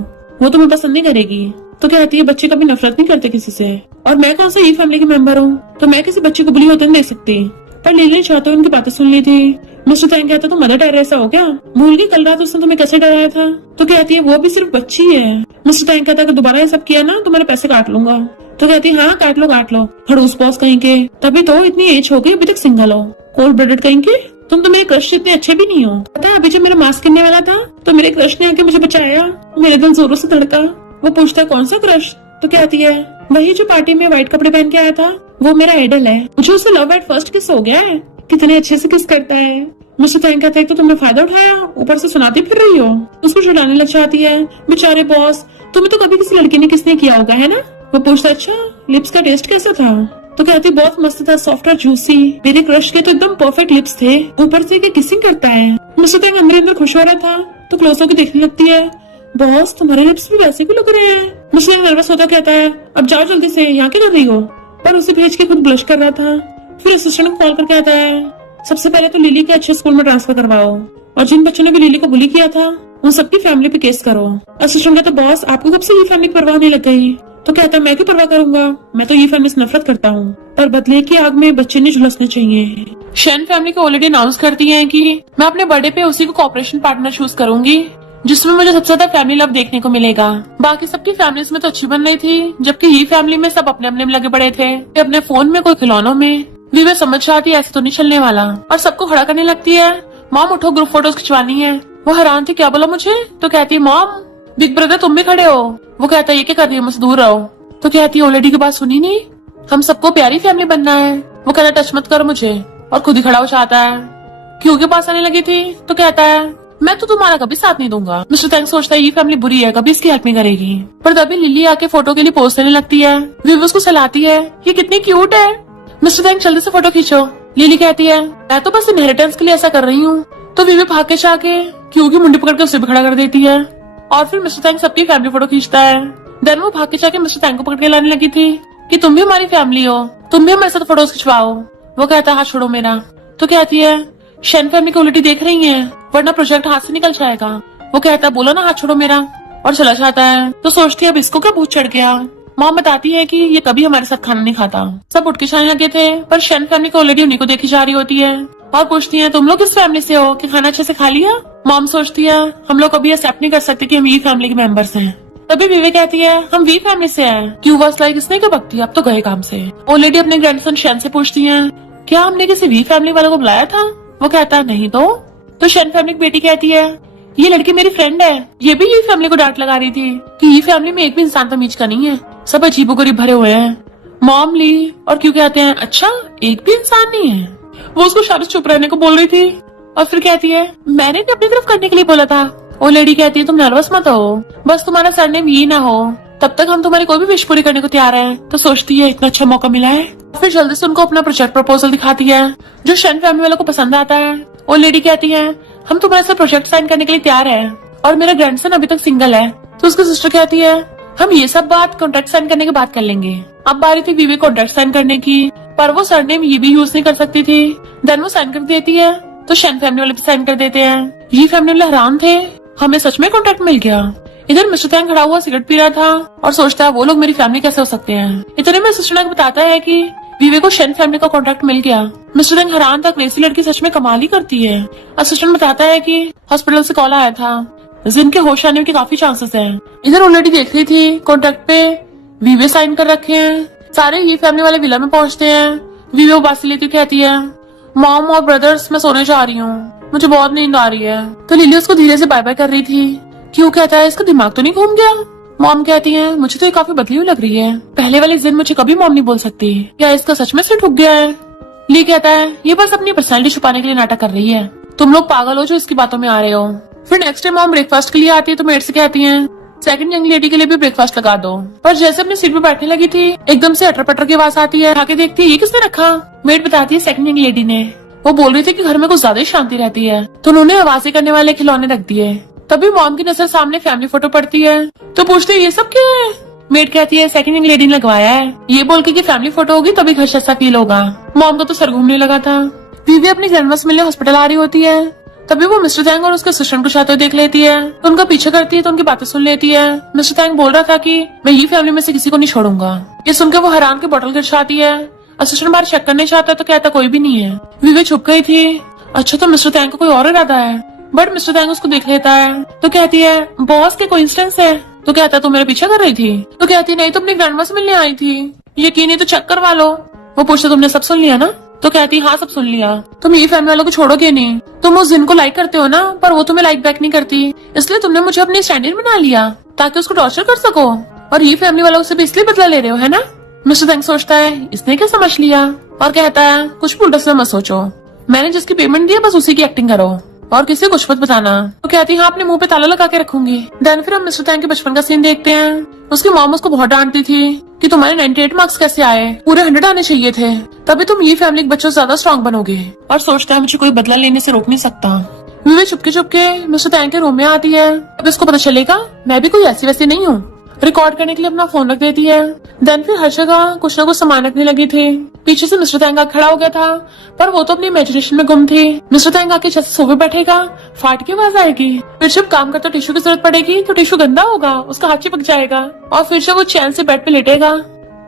वो तुम्हें पसंद नहीं करेगी। तो कहती है बच्चे कभी नफरत नहीं करते किसी से, और मैं कौन सा ये फैमिली की मेंबर हूँ तो मैं किसी बच्चे को बुली होते नहीं देख सकती। पर लिली ने चाहते उनकी बातें सुन ली थी। मिस्टर टैंग कहता तुम मदर टेरेसा हो क्या, भूल गई कल रात उसने तुम्हें कैसे डराया था। तो कहती है वो भी सिर्फ बच्ची है। मिस्टर टैंग कहता अगर दोबारा ये सब किया ना तो मेरे पैसे काट लूंगा। तो कहती है हाँ काट लो। खड़ूस बॉस कहीं के, तभी तो इतनी एज हो गई अभी तक सिंगल हो, कोल्ड ब्लडेड कहीं के। तुम तो मेरे क्रश इतने अच्छे भी नहीं हो। पता है अभी जब मेरा मास्क गिरने वाला था तो मेरे क्रश ने आके मुझे बचाया, मेरे दिल जोरों से धड़का। वो पूछता है कौन सा क्रश? तो कहती है वही जो पार्टी में व्हाइट कपड़े पहन के आया था, वो मेरा आइडल है, मुझे उससे लव एट फर्स्ट किस हो गया है। कितने अच्छे से किस करता है। मिस्टर टैंग कहता है तो तुमने फायदा उठाया, ऊपर से सुनाती फिर रही हो। उसको छुड़ाने लग जाती है। बेचारे बॉस, तुम्हें तो कभी किसी लड़की ने किस नहीं किया होगा है ना। वो पूछता अच्छा लिप्स का टेस्ट कैसा था? तो कहती बहुत मस्त था, सॉफ्ट और जूसी, मेरे क्रश के तो एकदम परफेक्ट लिप्स थे, ऊपर से किसिंग करता है। मिस्टर टैंग अंदर खुश हो रहा था तो क्लोज होकर देखने लगती है, बॉस तुम्हारे लिप्स भी वैसे भी लग रहे हैं। मिस्टर टैंग नर्वस होता कहता है अब जाओ जल्दी से, यहाँ क्या कर रही हो? पर उसे भेज के खुद ब्लश कर रहा था। फिर असिस्टेंट को कॉल करके आता है सबसे पहले तो लिली के अच्छे स्कूल में ट्रांसफर करवाओ, और जिन बच्चों ने भी लिली को बुली किया था उन सबकी फैमिली पे केस करो। असिस्टेंट कहता बॉस आपको कब से ये फैमिली की परवाह नहीं लग गई? तो कहता मैं क्यों परवाह करूंगा, मैं तो ये फैमिली से नफरत करता हूँ, पर बदले की आग में बच्चे नहीं झुलसने चाहिए। शेन फैमिली को ऑलरेडी अनाउंस करती है कि मैं अपने बर्थडे पे उसी को कॉपरेशन पार्टनर चूज करूंगी जिसमें मुझे सबसे ज्यादा फैमिली लव देखने को मिलेगा। बाकी सबकी फैमिलीज में तो अच्छी बन रही थी, जबकि ये फैमिली में सब अपने अपने में लगे पड़े थे, अपने फोन में कोई खिलौनों में। वीवे समझ जाती है ऐसे तो नहीं चलने वाला, और सबको खड़ा करने लगती है मॉम उठो ग्रुप फोटोज खिंचवानी है। वो हैरान थी क्या बोला मुझे? तो कहती है मॉम बिग ब्रदर तुम भी खड़े हो। वो कहता है ये क्या कर रही है, मुझसे दूर रहो। तो कहती है ऑलरेडी की बात सुनी नहीं, हम सबको प्यारी फैमिली बनना है। वो कहता टच मत करो मुझे, और खुद ही खड़ा हो जाता है। क्यू के पास आने लगी थी तो कहता है मैं तो तुम्हारा कभी साथ नहीं दूंगा। मिस्टर टैंग सोचता है ये फैमिली बुरी है, कभी इसकी हेल्प नहीं करेगी। पर तभी लिली आके फोटो के लिए पोज देने लगती है। वीव उसको सलाहती है ये कितनी क्यूट है। मिस्टर टैंग जल्दी से फोटो खींचो। लिली कहती है मैं तो बस इनहेरिटेंस के लिए ऐसा कर रही हूँ। तो वीव भाग के जाके क्यू की मुंडी पकड़ के उसे भी खड़ा कर देती है, और फिर मिस्टर टैंग सबकी फैमिली फोटो खींचता है। देन वो भाग के जाके मिस्टर टैंग को पकड़ के लाने लगी थी कि तुम भी हमारी फैमिली हो, तुम भी हमारे साथ फोटोज खिंचवाओ। वो कहता है हाथ छोड़ो मेरा। तो कहती है शेन फैमिली को उल्टी देख रही है वरना प्रोजेक्ट हाथ से निकल जाएगा। वो कहता है बोलो ना हाथ छोड़ो मेरा, और चला जाता है। तो सोचती है अब इसको क्या भूत चढ़ गया। मॉम बताती है कि ये कभी हमारे साथ खाना नहीं खाता। सब उठ के जाने लगे थे, पर शेन फैमिली को ऑलरेडी उन्हीं को देखी जा रही होती है, और पूछती है तुम लोग किस फैमिली से हो कि खाना अच्छे से खा लिया। मॉम सोचती है हम लोग कभी एक्सेप्ट नहीं कर सकते कि हम ये फैमिली के मेंबर्स हैं। तभी विवे कहती है हम वी फैमिली से हैं। क्यू वाज लाइक इसने क्या बकती, अब तो गए काम से। ऑलरेडी अपने ग्रैंडसन शेन से पूछती है क्या हमने किसी वी फैमिली वालों को बुलाया था। वो कहता है नहीं तो शन फैमिली की बेटी कहती है ये लड़की मेरी फ्रेंड है। ये भी ये फैमिली को डांट लगा रही थी कि ये फैमिली में एक भी इंसान तमीज का नहीं है, सब अजीबोगरीब भरे हुए हैं। मॉम ली और क्यों कहते हैं अच्छा एक भी इंसान नहीं है। वो उसको शायद चुप रहने को बोल रही थी और फिर कहती है मैंने अपनी तरफ करने के लिए बोला था। वो लेडी कहती है तुम नर्वस मत हो, बस तुम्हारा सरनेम ये ना हो तब तक हम तुम्हारी कोई भी विश पूरी करने को तैयार हैं। तो सोचती है इतना अच्छा मौका मिला है, फिर जल्दी से उनको अपना प्रोजेक्ट प्रपोजल दिखाती है जो शन फैमिली वालों को पसंद आता है। वो लेडी कहती है हम तुम्हारे साथ प्रोजेक्ट साइन करने के लिए तैयार है और मेरा ग्रैंडसन अभी तक सिंगल है। तो उसकी सिस्टर कहती है हम ये सब बात कॉन्ट्रैक्ट साइन करने के बाद कर लेंगे। अब बारी थी वीवी कॉन्ट्रैक्ट साइन करने की, पर वो सरनेम ये भी यूज नहीं कर सकती थी। देन वो साइन कर देती है तो शन फैमिली वाले भी साइन कर देते हैं। ये फैमिली वाले हैरान थे हमें सच में कॉन्ट्रैक्ट मिल गया। इधर मिस्टर टैंग खड़ा हुआ सिगरेट पी रहा था और सोचता है वो लोग मेरी फैमिली कैसे हो सकते हैं। इतने में सिस्टर टैंग बताता है कि वीवे को शन फैमिली का कॉन्ट्रैक्ट मिल गया। मिस्टर टैंग हैरान था क्रेजी लड़की सच में कमाल ही करती है। असिस्टेंट बताता है कि हॉस्पिटल से कॉल आया था जिनके होश आने के काफी चांसेस हैं। इधर ऑलरेडी देख रही थी कॉन्ट्रैक्ट पे वीवे साइन कर रखे हैं। सारे ये फैमिली वाले विला में पहुंचते हैं। वीवे उबासी लेती कहती है मॉम और ब्रदर्स मैं सोने जा रही हूँ, मुझे बहुत नींद आ रही है। तो लिली उसको धीरे से बाय बाय कर रही थी। क्यों कहता है इसका दिमाग तो नहीं घूम गया। मॉम कहती है मुझे तो ये काफी बदली हुई लग रही है, पहले वाली जिन मुझे कभी मॉम नहीं बोल सकती, क्या इसका सच में सिर ठुक गया है। ली कहता है ये बस अपनी पर्सनैलिटी छुपाने के लिए नाटक कर रही है, तुम लोग पागल हो जो इसकी बातों में आ रहे हो। फिर नेक्स्ट डे मॉम ब्रेकफास्ट के लिए आती है तो मेड से कहती है सेकंड यंग लेडी के लिए भी ब्रेकफास्ट लगा दो। पर जैसे अपनी सीट पे बैठने लगी थी एकदम से अटर पटर की आवाज आती है। आके देखती है ये किसने रखा। मेड बताती है सेकंड यंग लेडी ने। वो बोल रही थी कि घर में कुछ ज्यादा ही शांति रहती है तो उन्होंने आवाजें करने वाले खिलौने रख दिए। तभी मॉम की नजर सामने फैमिली फोटो पड़ती है तो पूछते ये सब क्या है। मेड कहती है सेकंड यंग लेडी ने लगवाया है, ये बोल के कि फैमिली फोटो होगी तभी घर जैसा फील होगा। मॉम को तो सर घूमने लगा था। वीवी अपनी ग्रैंडमा से मिलने हॉस्पिटल आ रही होती है तभी वो मिस्टर टैंग और उसके असिस्टेंट को जाते हुए देख लेती है तो उनका पीछे करती है तो उनकी बातें सुन लेती है। मिस्टर टैंग बोल रहा था कि मैं ये फैमिली में से किसी को नहीं छोड़ूंगा। ये सुनकर वो हैरान की बोतल गिरछाती है। असिस्टेंट बाहर चेक करने जाता है तो कहता कोई भी नहीं है। वीवी छुप गई थी। अच्छा तो मिस्टर टैंग का कोई और इरादा है। बट मिस्टर टैंग उसको देख लेता है तो कहती है बॉस के कोइंसिडेंस है। तो कहता तू मेरा पीछा कर रही थी। तो कहती नहीं तो अपनी ग्रैंडमा से मिलने आई थी, यकीन नहीं तो चेक करवा लो। वो पूछता तुमने सब सुन लिया ना। तो कहती हाँ सब सुन लिया। तुम ये फैमिली वालों को छोड़ोगे नहीं, तुम उस जिन को लाइक करते हो ना पर वो तुम्हें लाइक बैक नहीं करती, इसलिए तुमने मुझे अपनी स्टैंडर्ड बना लिया ताकि उसको टॉर्चर कर सको और ये फैमिली वालों से भी इसलिए बदला ले रहे हो है ना। मिस्टर टैंग सोचता है इसने क्या समझ लिया और कहता है कुछ भी उल्टा सीधा मत सोचो, मैंने जिसकी पेमेंट दी है बस उसी की एक्टिंग करो और किसी को कुछ मत बताना। तो कहती हाँ अपने मुंह पे ताला लगा के रखूंगी। देन फिर हम मिस्टर टैंग के बचपन का सीन देखते हैं। उसकी मॉम उसको बहुत डांटती थी कि तुम्हारे 98 मार्क्स कैसे आए, पूरे 100 आने चाहिए थे, तभी तुम ये फैमिली के बच्चों से ज्यादा स्ट्रॉन्ग बनोगे। और सोचता है मुझे कोई बदला लेने से रोक नहीं सकता। वीवी चुपके चुपके मिस्टर टैंग के रूम में आती है। अब इसको पता चलेगा मैं भी कोई ऐसी वैसी नहीं हूँ। रिकॉर्ड करने के लिए अपना फोन रख देती है। देन फिर हर जगह कुछ न कुछ सामान रखने लगी थी। पीछे से मिस्टर टैंग खड़ा हो गया था पर वो तो अपनी इमेजिनेशन में गुम थी। मिस्टर टैंग आके जैसे सोफे बैठेगा फाट की आवाज आएगी। फिर जब काम करता टिश्यू की जरूरत पड़ेगी तो टिश्यू गंदा होगा, उसका हाथ चिपक जाएगा और फिर जब वो चैन से बेड पे लेटेगा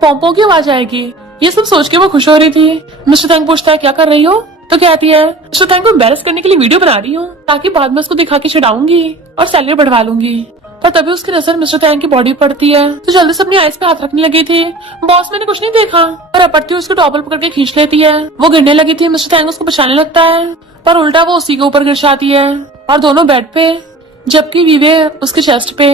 पॉम्पो की आवाज आएगी। ये सब सोच के वो खुश हो रही थी। मिस्टर टैंग पूछता है क्या कर रही हो। तो कहती है मिस्टर टैंग को एम्बैरस करने के लिए वीडियो बना रही हूँ ताकि बाद में उसको दिखा के चिढ़ाऊंगी और सैलरी बढ़वा लूंगी। पर तभी उसकी नजर मिस्टर टैंग की बॉडी पड़ती है तो जल्दी से अपनी आइस पे हाथ रखने लगी थी। बॉस मैंने कुछ नहीं देखा। पर अपड़ती उसको टॉवल पकड़ के खींच लेती है। वो गिरने लगी थी। मिस्टर टैंग उसको बचाने लगता है पर उल्टा वो उसी के ऊपर गिर जाती है और दोनों बेड पे जबकि वीवे उसके चेस्ट पे।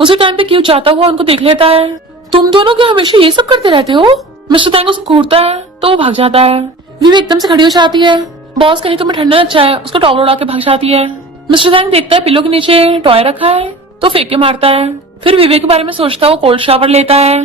उसी टाइम पे क्यों जाता हुआ उनको देख लेता है। तुम दोनों क्या हमेशा ये सब करते रहते हो। मिस्टर टैंग उसको घूरता है तो वो भाग जाता है। वीवे एकदम से खड़ी हो जाती है। बॉस कहीं तुम्हें ठंडा लग जाए उसको टॉवल उड़ा के भाग जाती है। मिस्टर टैंग देखता है पिलो के नीचे टॉय रखा है तो फेंक के मारता है। फिर विवेक के बारे में सोचता है वो कोल्ड शावर लेता है।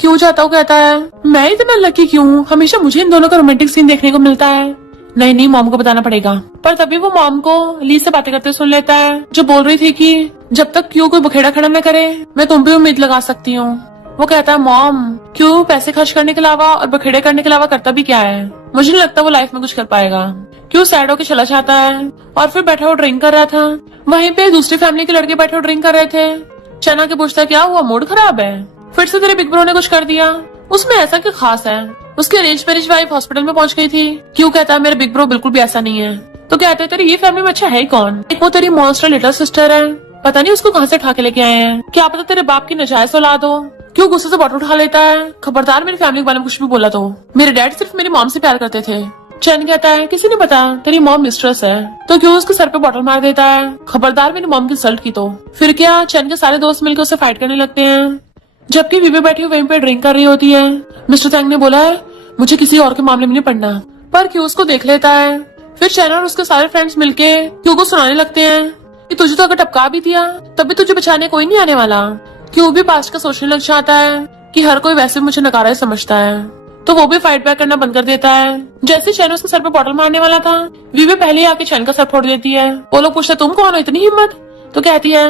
क्यों जाता हूँ कहता है मैं इतना लकी क्यों हूँ, हमेशा मुझे इन दोनों का रोमांटिक सीन देखने को मिलता है। नहीं मॉम को बताना पड़ेगा। पर तभी वो मॉम को ली से बातें करते सुन लेता है जो बोल रही थी कि जब तक क्यों कोई बखेड़ा खड़ा न करे मैं तुम पे उम्मीद लगा सकती हूँ। वो कहता है मॉम क्यों पैसे खर्च करने के अलावा और बखेड़े करने के अलावा करता भी क्या है, मुझे नहीं लगता वो लाइफ में कुछ कर पाएगा। क्यों सैड होके चला जाता है और फिर बैठा वो ड्रिंक कर रहा था। वहीं पे दूसरी फैमिली के लड़के बैठे ड्रिंक कर रहे थे। चना के पूछता है क्या हुआ मूड खराब है, फिर से तेरे बिग ब्रो ने कुछ कर दिया। उसमें ऐसा क्या खास है। उसकी अरेंज मैरिज वाइफ हॉस्पिटल में पहुंच गई थी। क्यों कहता है मेरे बिग ब्रो बिल्कुल भी ऐसा नहीं है। तो कहते हैं तेरी ये फैमिली में अच्छा है कौन। एक वो तेरी मॉन्स्टर लिटिल सिस्टर है, पता नहीं उसको कहाँ से उठा के लेके आए हैं, क्या पता तेरे बाप की नजायज औलाद हो। क्यों गुस्से से बॉटल उठा लेता है। खबरदार मेरी फैमिली के बारे में कुछ भी बोला तो। मेरे डैड सिर्फ मेरी मॉम से प्यार करते थे, चैन कहता है किसी ने पता तेरी मॉम मिस्ट्रेस है, तो क्यों उसके सर पे बॉटल मार देता है। खबरदार मेरी मॉम की इंसल्ट की तो। फिर क्या चैन के सारे दोस्त मिलकर उसे फाइट करने लगते हैं, जबकि विवे बैठी वहीं पे ड्रिंक कर रही होती है। मिस्टर तैंग ने बोला है मुझे किसी और के मामले में नहीं पड़ना, पर क्यू उसको देख लेता है। फिर चैन और उसके सारे फ्रेंड्स मिलके क्यू को सुनाने लगते हैं कि तुझे तो अगर टपका भी दिया तब भी तुझे बचाने कोई नहीं आने वाला। क्यू भी पास्ट का सोचने लग जाता है कि हर कोई वैसे मुझे नकारा ही समझता है, तो वो भी फाइट बैक करना बंद कर देता है। जैसे चैन उसके सर पे बॉटल मारने वाला था, विवे पहले ही आके चैन का सर फोड़ देती है। वो लोग पूछते तुम कौन हो, इतनी हिम्मत? तो कहती है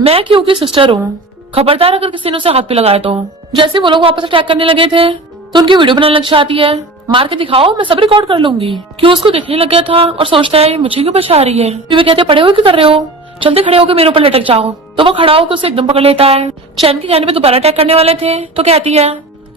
मैं क्यू की सिस्टर हूँ, खबरदार अगर किसी ने उसे हाथ पे लगाया तो। जैसे वो लोग वापस अटैक करने लगे थे तो उनकी वीडियो बनाने लग जाती है। मार के दिखाओ, मैं सब रिकॉर्ड कर लूंगी। क्यों उसको देखने लग गया था और सोचता है मुझे क्यों बचा रही है। वे कहते पड़े हुए क्यों कर रहे हो, जल्दी खड़े होकर मेरे ऊपर लटक जाओ। तो वो खड़ा होकर उसे एकदम पकड़ लेता है। चैन के कहने पे दोबारा अटैक करने वाले थे तो कहती है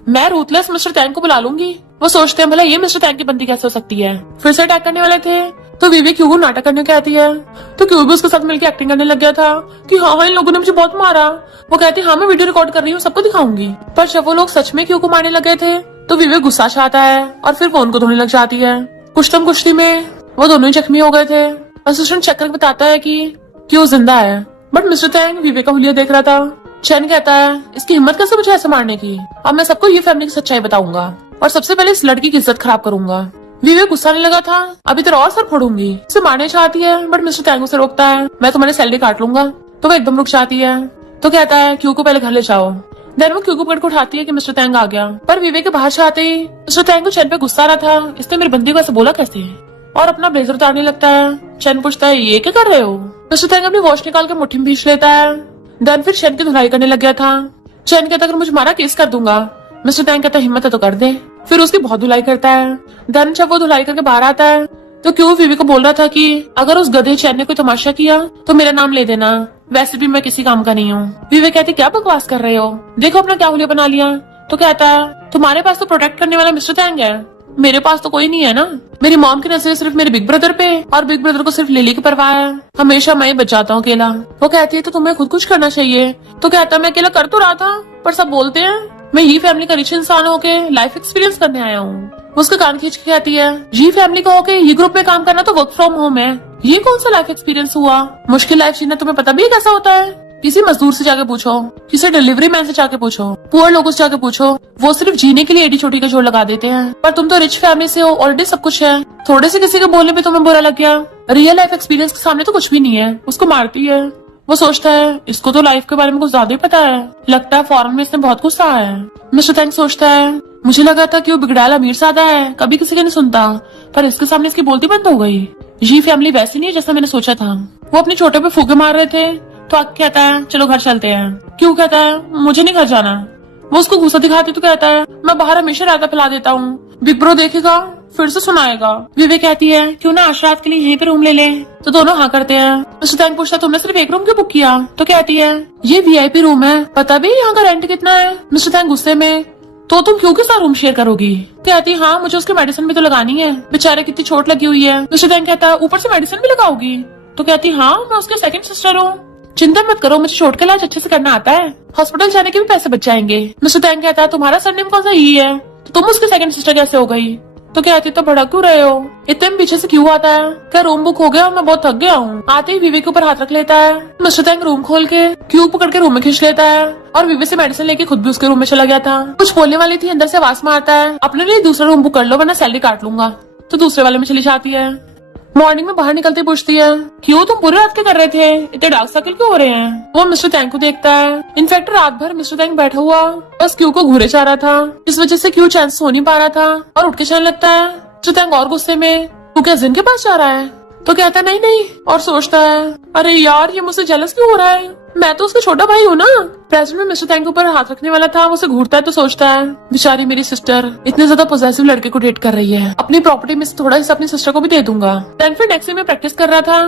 मैं रूथलेस मिस्टर टैंग को बुला लूंगी। वो सोचते हैं भला ये मिस्टर टैंग की बंदी कैसे हो सकती है। फिर से अटैक करने वाले थे तो विवे क्यू को नाटक करने कहती है, तो क्यू भी उसके साथ मिलकर एक्टिंग करने लग गया था कि हाँ इन लोगों ने मुझे बहुत मारा। वो कहती हाँ मैं वीडियो रिकॉर्ड कर रही हूँ, सबको दिखाऊंगी। पर जब वो लोग सच में क्यू को मारने लगे थे तो विवे गुस्सा चाहता है और फिर फोन को धोने लग जाती है। कुश्तम कुश्ती में वो दोनों ही जख्मी हो गए थे। असिस्टेंट चेक करके बताता है कि क्यू जिंदा है, बट मिस्टर टैंग विवे का हुलिया देख रहा था। चैन कहता है इसकी हिम्मत कैसे मुझे ऐसे मारने की, अब मैं सबको ये फैमिली की सच्चाई बताऊंगा और सबसे पहले इस लड़की की इज्जत खराब करूंगा। विवे गुस्सा नहीं लगा था, अभी तेरा और सर फोड़ूंगी। उसे मारने चाहती है बट मिस्टर टैंग उसे रोकता है, मैं तुम्हारी सैलरी काट लूंगा। तो वो एकदम रुक जाती है। तो कहता है क्यू को पहले घर ले जाओ। देन वो क्यू को पकड़ के उठाती है कि मिस्टर टैंग आ गया। पर विवे के बाहर से आते ही मिस्टर टैंग को चैन पे गुस्सा आ रहा था, इसने मेरी बंदी को ऐसे बोला कैसे, और अपना ब्लेजर उतारने लगता है। चैन पूछता है ये क्या कर रहे हो। मिस्टर टैंग अपनी वॉच निकाल के मुट्ठी में भींच लेता है। देन फिर चैन की धुलाई करने लग गया था। चैन कहता अगर मुझे मारा केस कर दूंगा। मिस्टर टैंग कहता हिम्मत है तो कर दे। फिर उसकी बहुत धुलाई करता है। देन जब वो धुलाई करके बाहर आता है तो क्यों विवे को बोल रहा था कि अगर उस गधे चैन ने कोई तमाशा किया तो मेरा नाम ले देना, वैसे भी मैं किसी काम का नहीं हूँ। विवे कहते क्या बकवास कर रहे हो, देखो अपना क्या हुलिया बना लिया। तो कहता है तुम्हारे पास तो प्रोटेक्ट करने वाला मिस्टर टैंग है, मेरे पास तो कोई नहीं है ना। मेरी मॉम की नजर सिर्फ मेरे बिग ब्रदर पे और बिग ब्रदर को सिर्फ लिली की परवाह है, हमेशा मैं ही बच जाता हूँ अकेला। वो कहती है तो तुम्हें खुद कुछ करना चाहिए। तो कहता मैं अकेला कर तो रहा था, पर सब बोलते हैं मैं ये फैमिली का रिच इंसान होके लाइफ एक्सपीरियंस करने आया हूँ। उसका कान खींच के कहती है जी फैमिली का होके ये ग्रुप में काम करना तो वर्क फ्रॉम होम है, ये कौन सा लाइफ एक्सपीरियंस हुआ। मुश्किल लाइफ जीना तुम्हें पता भी कैसा होता है, किसी मजदूर से जाके पूछो, किसी डिलीवरी मैन से जाके पूछो, पुअर लोगों से जाके पूछो, वो सिर्फ जीने के लिए एडी छोटी का जोड़ लगा देते हैं। पर तुम तो रिच फैमिली से हो, ऑलरेडी सब कुछ है, थोड़े से किसी के बोलने पे तुम्हें बुरा लग गया। रियल लाइफ एक्सपीरियंस के सामने तो कुछ भी नहीं है। उसको मारती है। वो सोचता है इसको तो लाइफ के बारे में कुछ ज्यादा ही पता है, लगता है फॉरेन में इसने बहुत कुछ सहा है। मिस्टर टैंग सोचता है मुझे लगा था कि वो बिगड़ैल अमीर सादा है, कभी किसी का नहीं सुनता, पर इसके सामने इसकी बोलती बंद हो गई। ये फैमिली वैसी नहीं है जैसा मैंने सोचा था। वो अपने छोटे पे फूके मार रहे थे तो आगे कहता है चलो घर चलते हैं। क्यों कहता है मुझे नहीं घर जाना। वो उसको गुस्सा दिखाती तो कहता है मैं बाहर हमेशा रायता फैला देता हूँ, बिग ब्रो देखेगा फिर से सुनाएगा। विवे कहती है क्यों ना आज रात के लिए यहीं पे रूम ले ले। तो दोनों हाँ करते हैं। मिस्टर टैंग पूछता तुमने सिर्फ एक रूम क्यों बुक किया। तो कहती है ये वीआईपी रूम है, पता भी यहाँ का रेंट कितना है। मिस्टर टैंग गुस्से में तो तुम क्यों के साथ रूम शेयर करोगी। कहती हाँ मुझे उसकी मेडिसिन भी तो लगानी है, बेचारे कितनी चोट लगी हुई है। मिस्टर टैंग कहता है ऊपर से मेडिसिन भी लगाओगी। तो कहती हाँ मैं उसके सेकंड सिस्टर हूँ, चिंता मत करो मुझे चोट का इलाज अच्छे से करना आता है, हॉस्पिटल जाने के भी पैसे बच जाएंगे। मिस्टर टैंग कहता है तुम्हारा सरनेम कौन सा ही है, तो तुम उसकी सेकंड सिस्टर कैसे हो गई। तो कहती तो भड़क क्यों रहे हो, इतने में पीछे से क्यों आता है। क्या रूम बुक हो गया और मैं बहुत थक गया हूँ। आते ही विवे के ऊपर हाथ रख लेता है। मिस्टर टैंग रूम खोल के क्यू पकड़ के रूम में खींच लेता है और विवे से मेडिसिन लेके खुद भी उसके रूम में चला गया था। कुछ बोलने वाली थी, अंदर से आवाज मारता है अपने लिए दूसरा रूम बुक कर लो वरना सैलरी काट लूंगा। तो दूसरे वाले में चली जाती है। मॉर्निंग में बाहर निकलते पूछती है क्यों तुम पूरी रात क्या कर रहे थे, इतने डार्क सर्कल क्यों हो रहे हैं। वो मिस्टर टैंग को देखता है। इनफैक्ट रात भर मिस्टर टैंग बैठा हुआ बस क्यू को घूरे जा रहा था, इस वजह से क्यू चैन सो नहीं पा रहा था और उठ के चलने लगता है। मिस्टर टैंग और गुस्से में तू क्या जिन के पास जा रहा है। तो कहता नहीं नहीं और सोचता है अरे यार ये मुझसे जेलस क्यों हो रहा है, मैं तो उसका छोटा भाई हूँ ना। प्रेजेंट में मिस्टर टैंग के ऊपर हाथ रखने वाला था, वो उसे घूरता है तो सोचता है बेचारी मेरी सिस्टर इतने ज्यादा पॉजेसिव लड़के को डेट कर रही है, अपनी प्रॉपर्टी में से थोड़ा हिस्सा अपनी सिस्टर को भी दे दूंगा। देन फिर नेक्स्ट डे में प्रैक्टिस कर रहा था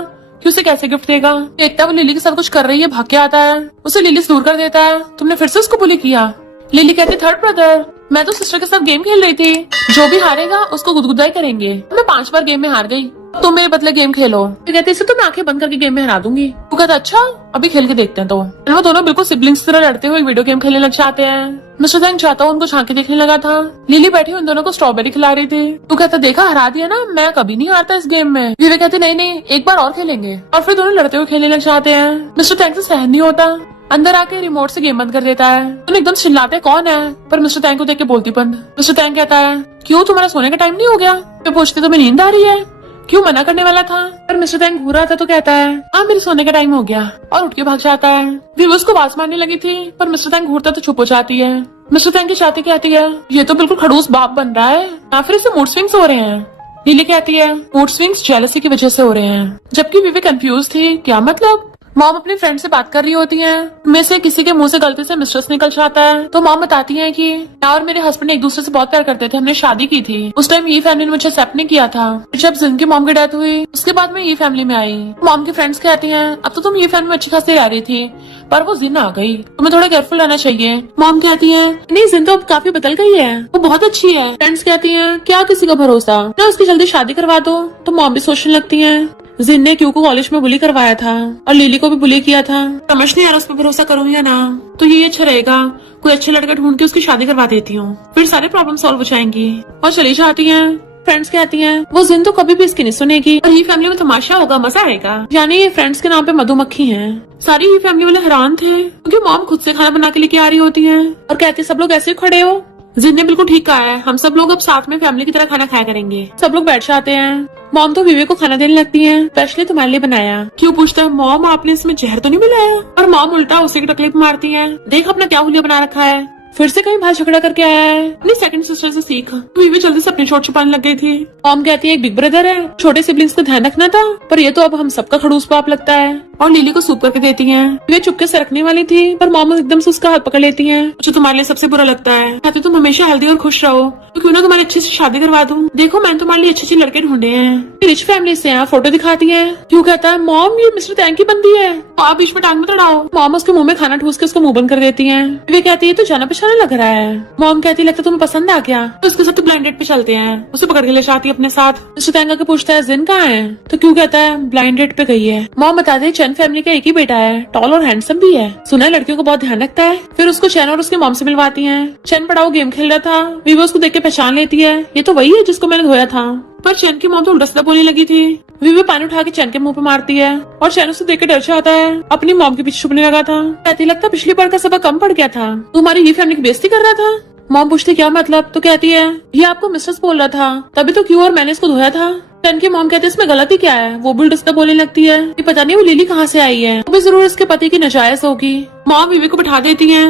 कि उसे कैसे गिफ्ट देगा। देखता वो लिली के साथ कुछ कर रही है, भाग के आता है, उसे लिली से दूर कर देता है। तुमने फिर से उसको बुली किया। लिली कहती थर्ड ब्रदर मैं तो सिस्टर के साथ गेम खेल रही थी, जो भी हारेगा उसको गुदगुदाई करेंगे। मैं 5 बार गेम में हार गई, तुम मेरे बदले गेम खेलो। तो कहते इसे तो मैं आंखें बंद करके गेम में हरा दूंगी। वो कहता अच्छा अभी खेल के देखते हैं। तो वो दोनों बिल्कुल सिबलिंग्स की तरह लड़ते हुए वीडियो गेम खेलने लग जाते हैं। मिस्टर थैंक चाहता हूँ उनको झांके देखने लगा था। लिली बैठी उन दोनों को स्ट्रॉबेरी खिला रही थी। तू कहता देखा हरा दिया ना, मैं कभी नहीं हारता इस गेम में। विवेक कहते नहीं एक बार और खेलेंगे, और फिर दोनों लड़ते हुए खेलने लग जाते हैं। मिस्टर थैंक से सहन नहीं होता, अंदर आके रिमोट से गेम बंद कर देता है। उन्हें एकदम चिल्लाते कौन है, पर मिस्टर टैंक को देख के बोलती बंद। मिस्टर टैंक कहता है क्यों तुम्हारा सोने का टाइम नहीं हो गया? मैं पूछती तुम्हें नींद आ रही है, क्यों मना करने वाला था? पर मिस्टर टैंक घूर रहा था तो कहता है हाँ मेरे सोने का टाइम हो गया, और उठ के भाग जाता है। भी उसको आवाज मारने लगी थी, पर मिस्टर टैंक घूरता तो चुप हो जाती है। मिस्टर टैंक की चाहती कहती है ये तो बिल्कुल खड़ूस बाप बन रहा है, या फिर इसे मूड स्विंग्स हो रहे हैं। नीली कहती है मूड स्विंग्स जेलसी की वजह से हो रहे हैं। जबकि विवेक कंफ्यूज थी, क्या मतलब? मॉम अपनी फ्रेंड से बात कर रही होती हैं, में से किसी के मुंह से गलती से मिस्ट्रेस निकल जाता है। तो मॉम बताती हैं कि मैं और मेरे हस्बैंड एक दूसरे से बहुत प्यार करते थे, हमने शादी की थी। उस टाइम ये फैमिली ने मुझे एक्सेप्ट नहीं किया था। जब जिन की मॉम की डेथ हुई उसके बाद मैं ये फैमिली में आई। मॉम की फ्रेंड्स कहती हैं अब तो तुम ये फैमिली में अच्छी खासी रह रही थी, पर वो जिन आ गई, तुम्हें थोड़ा केयरफुल रहना चाहिए। मॉम कहती है नहीं जिन तो अब काफी बदल गई है, वो बहुत अच्छी है। फ्रेंड्स कहती हैं क्या किसी का भरोसा, ना उसकी जल्दी शादी करवा दो। तो मॉम भी सोचने लगती है जिन ने क्यू को कॉलेज में बुली करवाया था और लिली को भी बुली किया था, समझ नहीं आ रहा उस पर भरोसा करूँ या ना। तो ये अच्छा रहेगा कोई अच्छे लड़का ढूंढ के उसकी शादी करवा देती हूँ, फिर सारे प्रॉब्लम सॉल्व हो जाएंगी। और चली जाती हैं। फ्रेंड्स कहती हैं वो जिन तो कभी भी इसकी नहीं सुनेगी, और ये फैमिली में तमाशा होगा, मजा आएगा। यानी ये फ्रेंड्स के नाम पे मधुमक्खी हैं। सारी ये फैमिली वाले हैरान थे, क्योंकि मॉम खुद से खाना बना के लेके आ रही होती है और कहती है सब लोग ऐसे खड़े हो। जिन ने बिल्कुल ठीक कहा है, हम सब लोग अब साथ में फैमिली की तरह खाना खाया करेंगे। सब लोग बैठ जाते हैं। मॉम तो विवेक को खाना देने लगती है, स्पेशली तुम्हारे लिए बनाया। क्यों पूछता है मॉम आपने इसमें जहर तो नहीं मिलाया? और मॉम उल्टा उसी की तकलीफ मारती है, देख अपना क्या हुलिया बना रखा है, फिर से कहीं भाई झगड़ा करके आया है। अपनी सेकंड सिस्टर से सीख। विवेक जल्दी से अपनी चोट छुपाने लग गई थी। मॉम कहती है एक बिग ब्रदर है, छोटे सिबलिंग्स का ध्यान रखना था, पर ये तो अब हम सबका खड़ूस बाप लगता है। और लिली को सूप करके देती हैं। वे चुपके से रखने वाली थी, पर मॉम एकदम से उसका हाथ पकड़ लेती हैं। मुझे तुम्हारे लिए सबसे बुरा लगता है, चाहती तुम हमेशा हेल्दी और खुश रहो, तो क्यों ना तुम्हारी अच्छी से शादी करवा दूं। देखो मैंने तुम्हारे लिए अच्छे अच्छे लड़के ढूंढे हैं। रिच फैमिली से यहाँ फोटो दिखाती है। क्यों कहता है मॉम ये मिस्टर टैंक की बंदी है, तो आप बीच में टांग मत अड़ाओ। मॉम उसके मुंह में खाना ठूस के उसको मुंह बंद कर देती है। वे कहती है तो जाना पहचाना लग रहा है। मॉम कहती लगता तुम्हें पसंद आ गया, तो उसके साथ ब्लाइंड डेट पे चलते हैं। उसे पकड़ के ले जाती है अपने साथ। मिस्टर टैंक आके पूछता है जिन कहाँ है, तो क्यों कहता है ब्लाइंड डेट पे गई है। मॉम बताते हैं चैन फैमिली का एक ही बेटा है, टॉल और हैंडसम भी है, सुना है लड़कियों को बहुत ध्यान रखता है। फिर उसको चैन और उसके मॉम से मिलवाती हैं। चैन पड़ाओ गेम खेल रहा था, वीवो उसको देख के पहचान लेती है, ये तो वही है जिसको मैंने धोया था। पर चैन की मॉम तो उल्टा सीधा बोलने लगी थी। वीवो पानी उठा के चैन के मुंह पे मारती है, और चैन उसे देख के डर जाता है, अपनी मॉम के पीछे छुपने लगा था। कहती लगता पिछली बार का सबक कम पड़ गया था, तुम्हारी ये फैमिली की बेइज्जती कर रहा था। मॉम पूछती क्या मतलब, तो कहती है ये आपको मिस्ट्रेस बोल रहा था, तभी तो क्यों और मैंने इसको धोया था। टन की मॉम कहती है इसमें गलती क्या है, वो भी उल्टा बोलने लगती है कि पता नहीं वो लिली कहाँ से आई है, वो भी जरूर इसके पति की नजायज होगी। मॉम विवेक को बिठा देती है।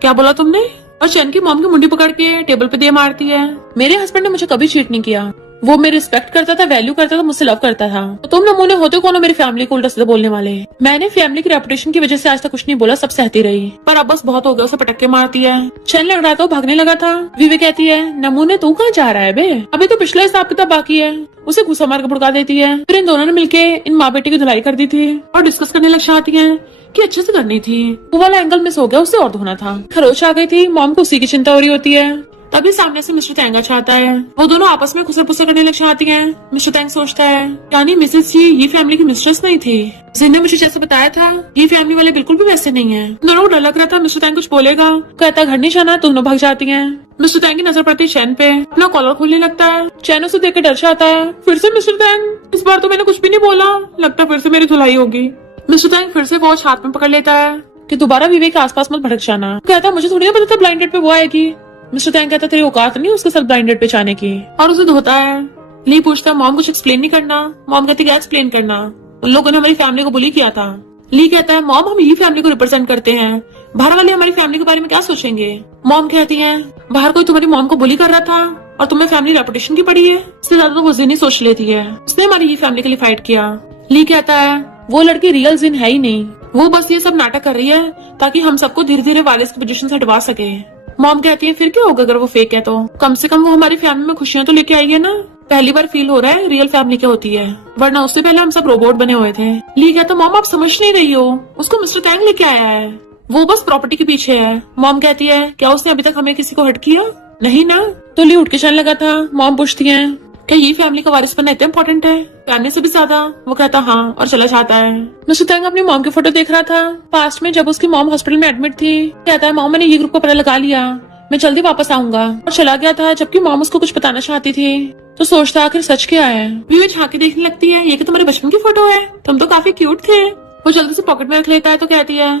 क्या बोला तुमने? और चैन की मॉम की मुंडी पकड़ के टेबल पे दे मारती है। मेरे हस्बैंड ने मुझे कभी चीट नहीं किया, वो मेरी रिस्पेक्ट करता था, वैल्यू करता था, मुझसे लव करता था। तो तुम नमूने होते कौन हो मेरी फैमिली को उल्टा सीधा बोलने वाले। मैंने फैमिली की रेपुटेशन की वजह से आज तक कुछ नहीं बोला, सब सहती रही, पर अब बस बहुत हो गया। उसे पटक के मारती है। चैन लग रहा था वो भागने लगा था। विवेक कहती है नमूने तू कहाँ जा रहा है बे, अभी तो पिछला हिसाब किताब बाकी है। उसे घुसा मार के भुड़का देती है। फिर इन दोनों ने मिलके इन माँ बेटी की धुलाई कर दी थी और डिस्कस करने लग जाती है कि अच्छे से करनी थी, वो वाला एंगल मिस हो गया, उसे और धोना था। खरोच आ गई थी, मॉम को उसी की चिंता हो रही होती है। तभी सामने से मिस्टर टैंग चाहता है। वो दोनों आपस में खुसर पुसर करने लग जाती हैं। मिस्टर टैंग सोचता है यानी मिसेस जी ये फैमिली की मिस्ट्रेस नहीं थी। जिन ने मुझे जैसे बताया था ये फैमिली वाले बिल्कुल भी वैसे नहीं है। दोनों को डर लग रहा था मिस्टर टैंग कुछ बोलेगा। कहता घर नहीं जाना, दोनों भाग जाती हैं। मिस्टर टैंग की नजर पड़ती है चैन पे, अपना कॉलर खोलने लगता है। चैन उसे देख के डर जाता है। फिर से मिस्टर टैंग, इस बार तो मैंने कुछ भी नहीं बोला, लगता फिर से मेरी धुलाई होगी। मिस्टर टैंग फिर से वॉच हाथ में पकड़ लेता है कि दोबारा विवेक के आसपास मत भटक जाना। कहता मुझे थोड़ी ना पता था ब्लाइंड डेट पे वो आएगी। मिस्टर टैंग कहता तेरी औकात नहीं उसके साथ ब्लाइंड डेट पे जाने की, और उसे धोता है। ली पूछता मॉम कुछ एक्सप्लेन नहीं करना। मॉम कहती क्या एक्सप्लेन करना, उन लोगों ने हमारी फैमिली को बुली किया था। ली कहता है मॉम हम ये फैमिली को रिप्रेजेंट करते हैं, बाहर वाले हमारी फैमिली के बारे में क्या सोचेंगे। मॉम कहती है बाहर कोई तुम्हारी मॉम को बुली कर रहा था और तुम्हें फैमिली रेपुटेशन की पड़ी है, इससे ज्यादा तो वो जिन ही सोच लेती है, उसने हमारी ये फैमिली के लिए फाइट किया। ली कहता है वो लड़की रियल जिन है ही नहीं, वो बस ये सब नाटक कर रही है ताकि हम सबको धीरे धीरे वारिस की पोजीशन से हटवा सके। मॉम कहती है फिर क्या होगा अगर वो फेक है, तो कम से कम वो हमारी फैमिली में खुशियां तो लेके आई है ना। पहली बार फील हो रहा है रियल फैमिली क्या होती है, वरना उससे पहले हम सब रोबोट बने हुए थे। ली कहता मॉम आप समझ नहीं रही हो, उसको मिस्टर टैंग लेके आया है, वो बस प्रॉपर्टी के पीछे है। मॉम कहती है क्या उसने अभी तक हमें किसी को हर्ट किया? नहीं ना। तो ली उठ के चलने लगा था। मॉम पूछती है क्या ये फैमिली का वारिस बनना इतना इम्पोर्टेंट है, फैमिली से भी ज्यादा? वो कहता हाँ और चला जाता है। मिस्टर तैंग अपनी मॉम की फोटो देख रहा था पास्ट में जब उसकी मॉम हॉस्पिटल में एडमिट थी। कहता है मॉम मैंने ये ग्रुप का पता लगा लिया, मैं जल्दी वापस आऊंगा, और चला गया था। जबकि मॉम उसको कुछ बताना चाहती थी तो सोचता आखिर सच क्या है। वे झांकी देखने लगती है, ये कि तुम्हारे बचपन की फोटो है, तुम तो काफी क्यूट थे। वो जल्दी से पॉकेट में रख लेता है तो कहती है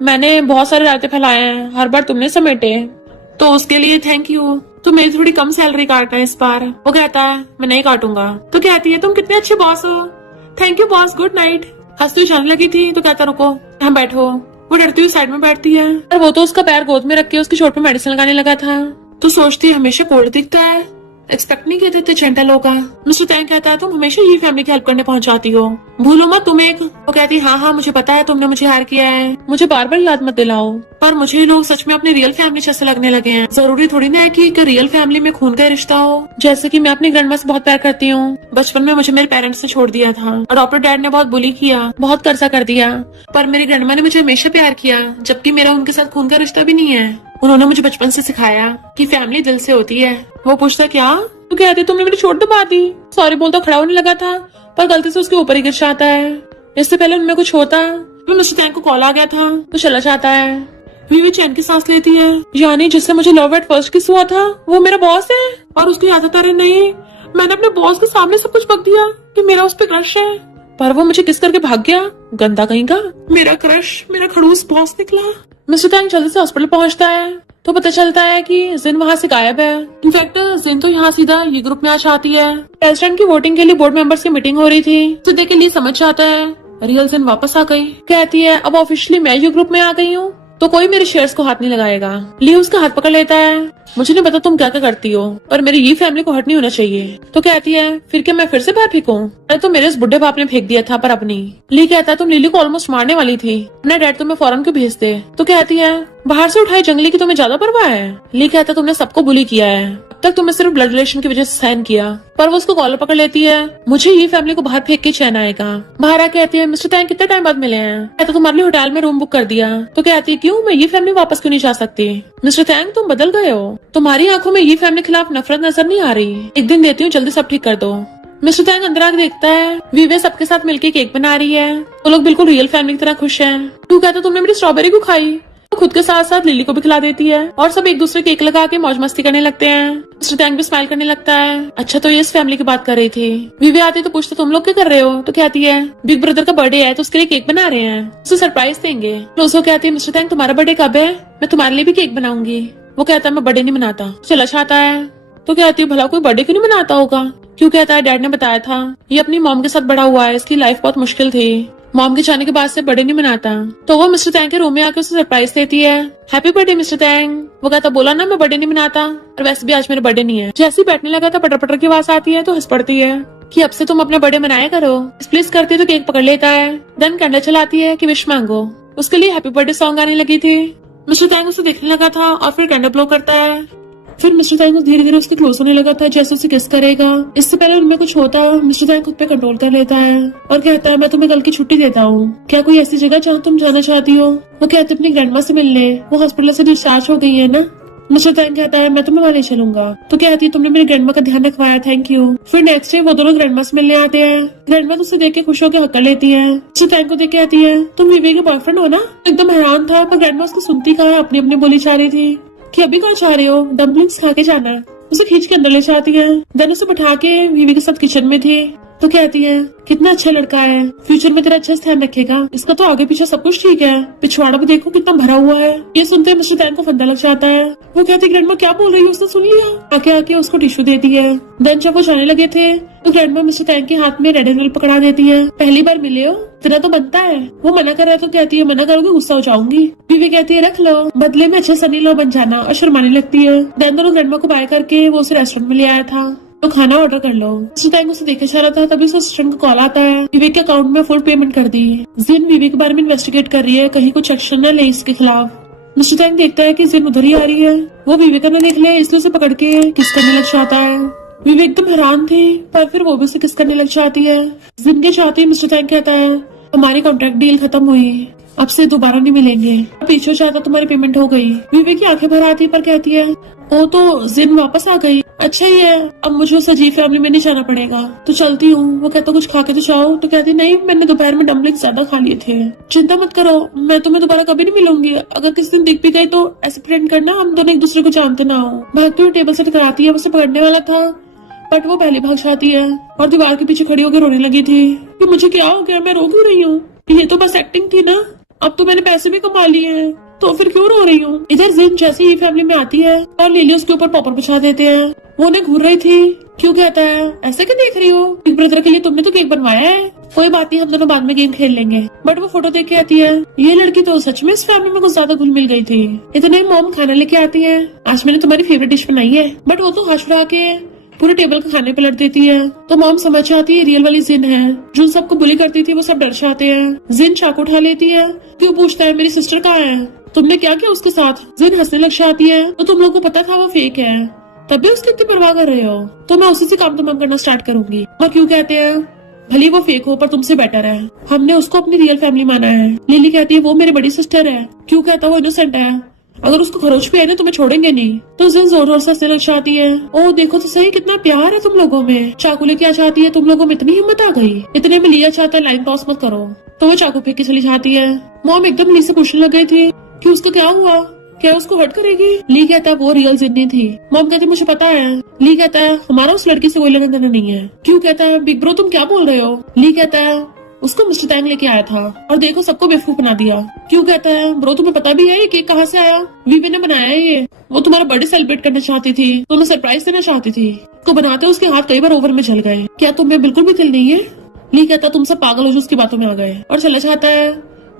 मैंने बहुत सारे रायते फैलाए हैं, हर बार तुमने समेटे, तो उसके लिए थैंक यू। तो मेरी थोड़ी कम सैलरी काटना है इस बार। वो कहता है मैं नहीं काटूंगा। तो कहती है तुम कितने अच्छे बॉस हो, thank you boss, good night. हंसती हुई जाने लगी थी तो कहता रुको यहाँ बैठो। वो डरती हुई साइड में बैठती है और वो तो उसका पैर गोद में रख के उसकी चोट पे मेडिसिन लगाने लगा था। तो सोचती है हमेशा कोल्ड दिखता है, एक्सपेक्ट नहीं कहते थे जेंटल होगा। मिस्टर तैंग कहता है तुम हमेशा ये फैमिली की हेल्प करने पहुंच जाती हो, भूलो मत तुम एक। वो कहती है हाँ मुझे पता है तुमने मुझे हायर किया है, मुझे बार बार याद मत दिलाओ। पर मुझे ये लोग सच में अपनी रियल फैमिली जैसे लगने लगे हैं। जरूरी थोड़ी ना है कि रियल फैमिली में खून का रिश्ता हो। जैसे कि मैं अपनी ग्रैंडमा से बहुत प्यार करती हूँ। बचपन में मुझे मेरे पेरेंट्स ने छोड़ दिया था, अडॉप्टेड डैड ने बहुत बुली किया, बहुत कर्जा कर दिया, पर मेरी ग्रैंडमा ने मुझे हमेशा प्यार किया, जबकि मेरा उनके साथ खून का रिश्ता भी नहीं है। उन्होंने मुझे बचपन से सिखाया कि फैमिली दिल से होती है। वो पूछता क्या? तो कहती तुमने मेरी चोट दबा दी। सॉरी बोलता खड़ा होने लगा था पर गलती से उसके ऊपर ही गिर जाता है। इससे पहले उनमें कुछ होता तो मिस्टर तैंग को कॉल आ गया था तो चला जाता है। वीवी चैन की सांस लेती है, यानी जिससे मुझे लव एट फर्स्ट किस हुआ था वो मेरा बॉस है। और उसकी आदत अरे नहीं, मैंने अपने बॉस के सामने सब कुछ बक दिया कि मेरा उस पर क्रश है, पर वो मुझे किस करके भाग गया, गंदा कहीं का। मेरा क्रश मेरा खड़ूस बॉस निकला। मिस्टर तैंग जल्दी से हॉस्पिटल पहुंचता है तो पता चलता है कि जिन वहाँ से गायब है। इनफैक्ट जिन तो यहाँ सीधा ये ग्रुप में आ जाती है। प्रेसिडेंट की वोटिंग के लिए बोर्ड मेंबर्स की मीटिंग हो रही थी, तो देख के लिए समझ जाता है रियल जिन वापस आ गई। कहती है अब ऑफिशियली मैं ये ग्रुप में आ गई हूँ तो कोई मेरे शेयर्स को हाथ नहीं लगाएगा। ली उसका हाथ पकड़ लेता है, मुझे नहीं पता तुम क्या क्या करती हो पर मेरी ये फैमिली को हर्ट नहीं होना चाहिए। तो कहती है फिर क्या मैं फिर से पैर फेंकूं? अरे तो मेरे इस बुढ़े बाप ने फेंक दिया था पर अपनी। ली कहता है तुम लिली को ऑलमोस्ट मारने वाली थी, अपना डैड तुम्हें फौरन क्यों भेज दे? तो कहती है बाहर से उठाई जंगली की तुम्हें ज्यादा परवाह है। ली कहता तुमने सबको बुली किया है, अब तक तुम्हें सिर्फ ब्लड रिलेशन की वजह से सहन किया। पर वो उसको कॉलर पकड़ लेती है, मुझे ये फैमिली को बाहर फेंक के चैन आएगा। बाहर आके कहती है मिस्टर तैंग कितने टाइम बाद मिले हैं? कहता तुम्हारे लिए होटल में रूम बुक कर दिया। तो कहती है क्यों, मैं ये फैमिली वापस क्यों नहीं जा सकती? मिस्टर तैंग तुम बदल गए हो, तुम्हारी आंखों में ये फैमिली खिलाफ नफरत नजर नहीं आ रही। एक दिन देती हूँ, जल्दी सब ठीक कर दो। मिस्टर तैंग अंदर आके देखता है वीवे सबके साथ मिलके केक बना रही है। वो लोग बिल्कुल रियल फैमिली की तरह खुश हैं। तू कहता तुमने मेरी स्ट्रॉबेरी को खाई। तो खुद के साथ साथ लिली को भी खिला देती है और सब एक दूसरे केक लगा के मौज मस्ती करने लगते हैं। मिस्टर तैंग भी स्माइल करने लगता है। अच्छा तो ये इस फैमिली की बात कर रही थी। वीवे आती तो पूछता तुम लोग क्या कर रहे हो? तो कहती है बिग ब्रदर का बर्थडे है तो उसके लिए केक बना रहे हैं, उसे सरप्राइज देंगे। रोजो कहती है मिस्टर तैंग तुम्हारा बर्थडे कब है? मैं तुम्हारे लिए भी केक बनाऊंगी। वो कहता है मैं बर्थडे नहीं मनाता, चला जाता है। तो कहती है भला कोई बर्थडे क्यों नहीं मनाता होगा? क्यों? कहता है डैड ने बताया था ये अपनी मॉम के साथ बड़ा हुआ है, इसकी लाइफ बहुत मुश्किल थी, मॉम के जाने के बाद से बर्थडे नहीं मनाता। तो वो मिस्टर तैंग के रूम में आके उसे सरप्राइज देती है, हैप्पी बर्थडे मिस्टर तैंग। वो कहता बोला ना मैं बर्थडे नहीं मनाता, और वैसे भी आज मेरा बर्थडे नहीं है। जैसे ही बैठने लगा था पटर पटर की आवाज आती है तो हंस पड़ती है कि अब से तुम अपना बर्थडे मनाया करो। प्लीज करती है तो केक पकड़ लेता है, देन कैंडल चलाती है कि विश मांगो। उसके लिए हैप्पी बर्थडे सॉन्ग आने लगी थी। मिस्टर तैंग उसे देखने लगा था और फिर कैंडल ब्लो करता है। फिर मिस्टर तैंग धीरे धीरे उसके क्लोज होने लगा था जैसे उसे किस करेगा। इससे पहले उनमें कुछ होता मिस्टर तैंग खुद पे कंट्रोल कर लेता है और कहता है मैं तुम्हें कल की छुट्टी देता हूँ, क्या कोई ऐसी जगह जहाँ तुम जाना चाहती हो? वो कहते अपनी ग्रैंडमा से मिलने, वो हॉस्पिटल से डिस्चार्ज हो गई है ना। मिस्टर तैंग कहता है मैं तुम्हें वहाँ ले चलूंगा। तो कहती है तुमने मेरी ग्रैंडमा का ध्यान रखवाया, थैंक यू। फिर नेक्स्ट डे वो दोनों ग्रैंडमा से मिलने आते हैं। ग्रैंडमा तो उसे देख के खुश होकर हक कर लेती है। मिस्टर तैंग को देख के आती है तुम वीवे के बॉयफ्रेंड हो ना? एकदम हैरान था पर ग्रैंडमा उसको सुनती कहा अपनी अपनी बोली चाह रही थी कि अभी कहाँ चाह रहे हो, डम्पलिंग्स खा के जाना है। उसे खींच के अंदर ले जाती है, देन उसे बैठा के वीवी के साथ किचन में थी। तो कहती है कितना अच्छा लड़का है, फ्यूचर में तेरा अच्छा ध्यान रखेगा, इसका तो आगे पीछे सब कुछ ठीक है, पिछवाड़ा भी देखो कितना भरा हुआ है। ये सुनते मिस्टर तैंग को फंदा लग जाता है। वो कहती है ग्रैंडमा क्या बोल रही है? उसने सुन लिया। आके आके उसको टिश्यू देती है। देन जब वो जाने लगे थे तो ग्रैंडमा मिस्टर तैंग के हाथ में रेड एंड पकड़ा देती है। पहली बार मिले हो, तेरा तो बनता है। वो मना कर रहा है तो कहती है मना करोगे गुस्सा हो जाऊंगी। बीवी कहती है रख लो, बदले में अच्छे सनी लो बन जाना, और शर्माने लगती है। देन दोनों ग्रैंडमा को बाय करके वो उसे रेस्टोरेंट में ले आया था तो खाना ऑर्डर कर लो। मिस्टर तैंग उसे देखे जा रहा था तभी उसे असिस्टेंट का कॉल आता है, विवेक के अकाउंट में फुल पेमेंट कर दी। जिन विवेक के बारे में इन्वेस्टिगेट कर रही है कहीं कुछ एक्शन न ले इसके खिलाफ। मिस्टर तैंग देखता है कि जिन उधर ही आ रही है, वो विवेक न देख ले इसलिए उसे पकड़ के किस करने लग जाता है। विवेक एकदम हैरान थे पर फिर वो भी उसे किस करने लग जाती है। जिन के चाहते मिस्टर तैंग कहता है हमारी कॉन्ट्रैक्ट डील खत्म हुई, अब से दोबारा नहीं मिलेंगे, पीछे चाहता तुम्हारी पेमेंट हो गई। विवेक की आंखें भर आती पर कहती है ओ तो जिन वापस आ गई, अच्छा ही है, अब मुझे उस अजीब फैमिली में नहीं जाना पड़ेगा। तो चलती हूँ। वो कहता कुछ खा के तो जाओ। तो कहती नहीं, मैंने दोपहर में डम्पलिंग ज्यादा खा लिए थे। चिंता मत करो, मैं तुम्हें दोबारा कभी नहीं मिलूंगी। अगर किसी दिन दिख भी गई तो ऐसे प्रेम करना हम दोनों एक दूसरे को जानते ना हो। भागती हुई टेबल से टकराती है, उसे पकड़ने वाला था बट वो पहले भाग जाती है और दीवार के पीछे खड़ी होकर रोने लगी थी कि मुझे क्या हो गया, मैं रो क्यों रही हूँ, ये तो बस एक्टिंग थी ना, अब तो मैंने पैसे भी कमा लिए हैं, तो फिर क्यों रो रही हूँ। इधर जिन जैसे ही फैमिली में आती है और लिली उसके ऊपर पॉपर बिछा देते हैं। वो उन्हें घूर रही थी। क्यों कहता है, ऐसे क्यों देख रही हो, बिग ब्रदर के लिए तुमने तो केक बनवाया है। कोई बात नहीं, हम दोनों बाद में गेम खेल लेंगे। बट वो फोटो देख के आती है, ये लड़की तो सच में इस फैमिली में कुछ ज्यादा घुल मिल गई थी। इतने मॉम खाना लेके आती है, आज मैंने तुम्हारी फेवरेट डिश बनाई है। बट वो तो हंस उड़ा के पूरे टेबल का खाने पलट देती है। तो मॉम समझ जाती है रियल वाली जिन है, जो सबको बुली करती थी। वो सब डर जाते हैं। जिन चाकू उठा लेती है। क्यों पूछता है मेरी सिस्टर कहाँ है, तुमने क्या किया उसके साथ। जिन हंसने लग जाती है। तो तुम लोग को पता था वो फेक है, तब भी उसकी इतनी परवाह कर रहे हो, तो मैं उसी से काम तमाम करना स्टार्ट करूंगी। और क्यों कहते हैं, भले वो फेक हो पर तुमसे बेटर है, हमने उसको अपनी रियल फैमिली माना है। लिली कहती है वो मेरी बड़ी सिस्टर है। क्यों कहता वो इनोसेंट है, अगर उसको खरोच भी आए ना तुम्हें छोड़ेंगे नहीं। तो जिन जोर जोर से हंसने लग जाती है। ओ देखो तो सही कितना प्यार है तुम लोगों में। चाकू लेके आ जाती है, तुम लोगों में इतनी हिम्मत आ गई, इतने में लिया चाहता है लाइन टॉस मत करो। तो वो चाकू फेंक के चली जाती है। मॉम एकदम ली से पूछने लग गई थी कि उसका क्या हुआ, क्या उसको हर्ट करेगी। ली कहता है वो रियल जिन्नी थी। मॉम कहती मुझे पता है। ली कहता है हमारा उस लड़की से कोई लेना देना नहीं है। क्यों कहता है बिग ब्रो तुम क्या बोल रहे हो। ली कहता है उसको मिस्टर टैंग लेके आया था और देखो सबको बेवकूफ बना दिया। क्यों कहता है ब्रो तुम्हें पता भी है ये केक कहाँ से आया, वीवी ने बनाया है ये, वो तुम्हारा बर्थडे सेलिब्रेट करना चाहती थी, तुम्हें सरप्राइज देना चाहती थी, को बनाते उसके हाथ कई बार ओवन में जल गए, क्या तुम्हें बिल्कुल भी दिल नहीं है। ली कहता तुम सब पागल हो जो उसकी बातों में आ गए और चला जाता है।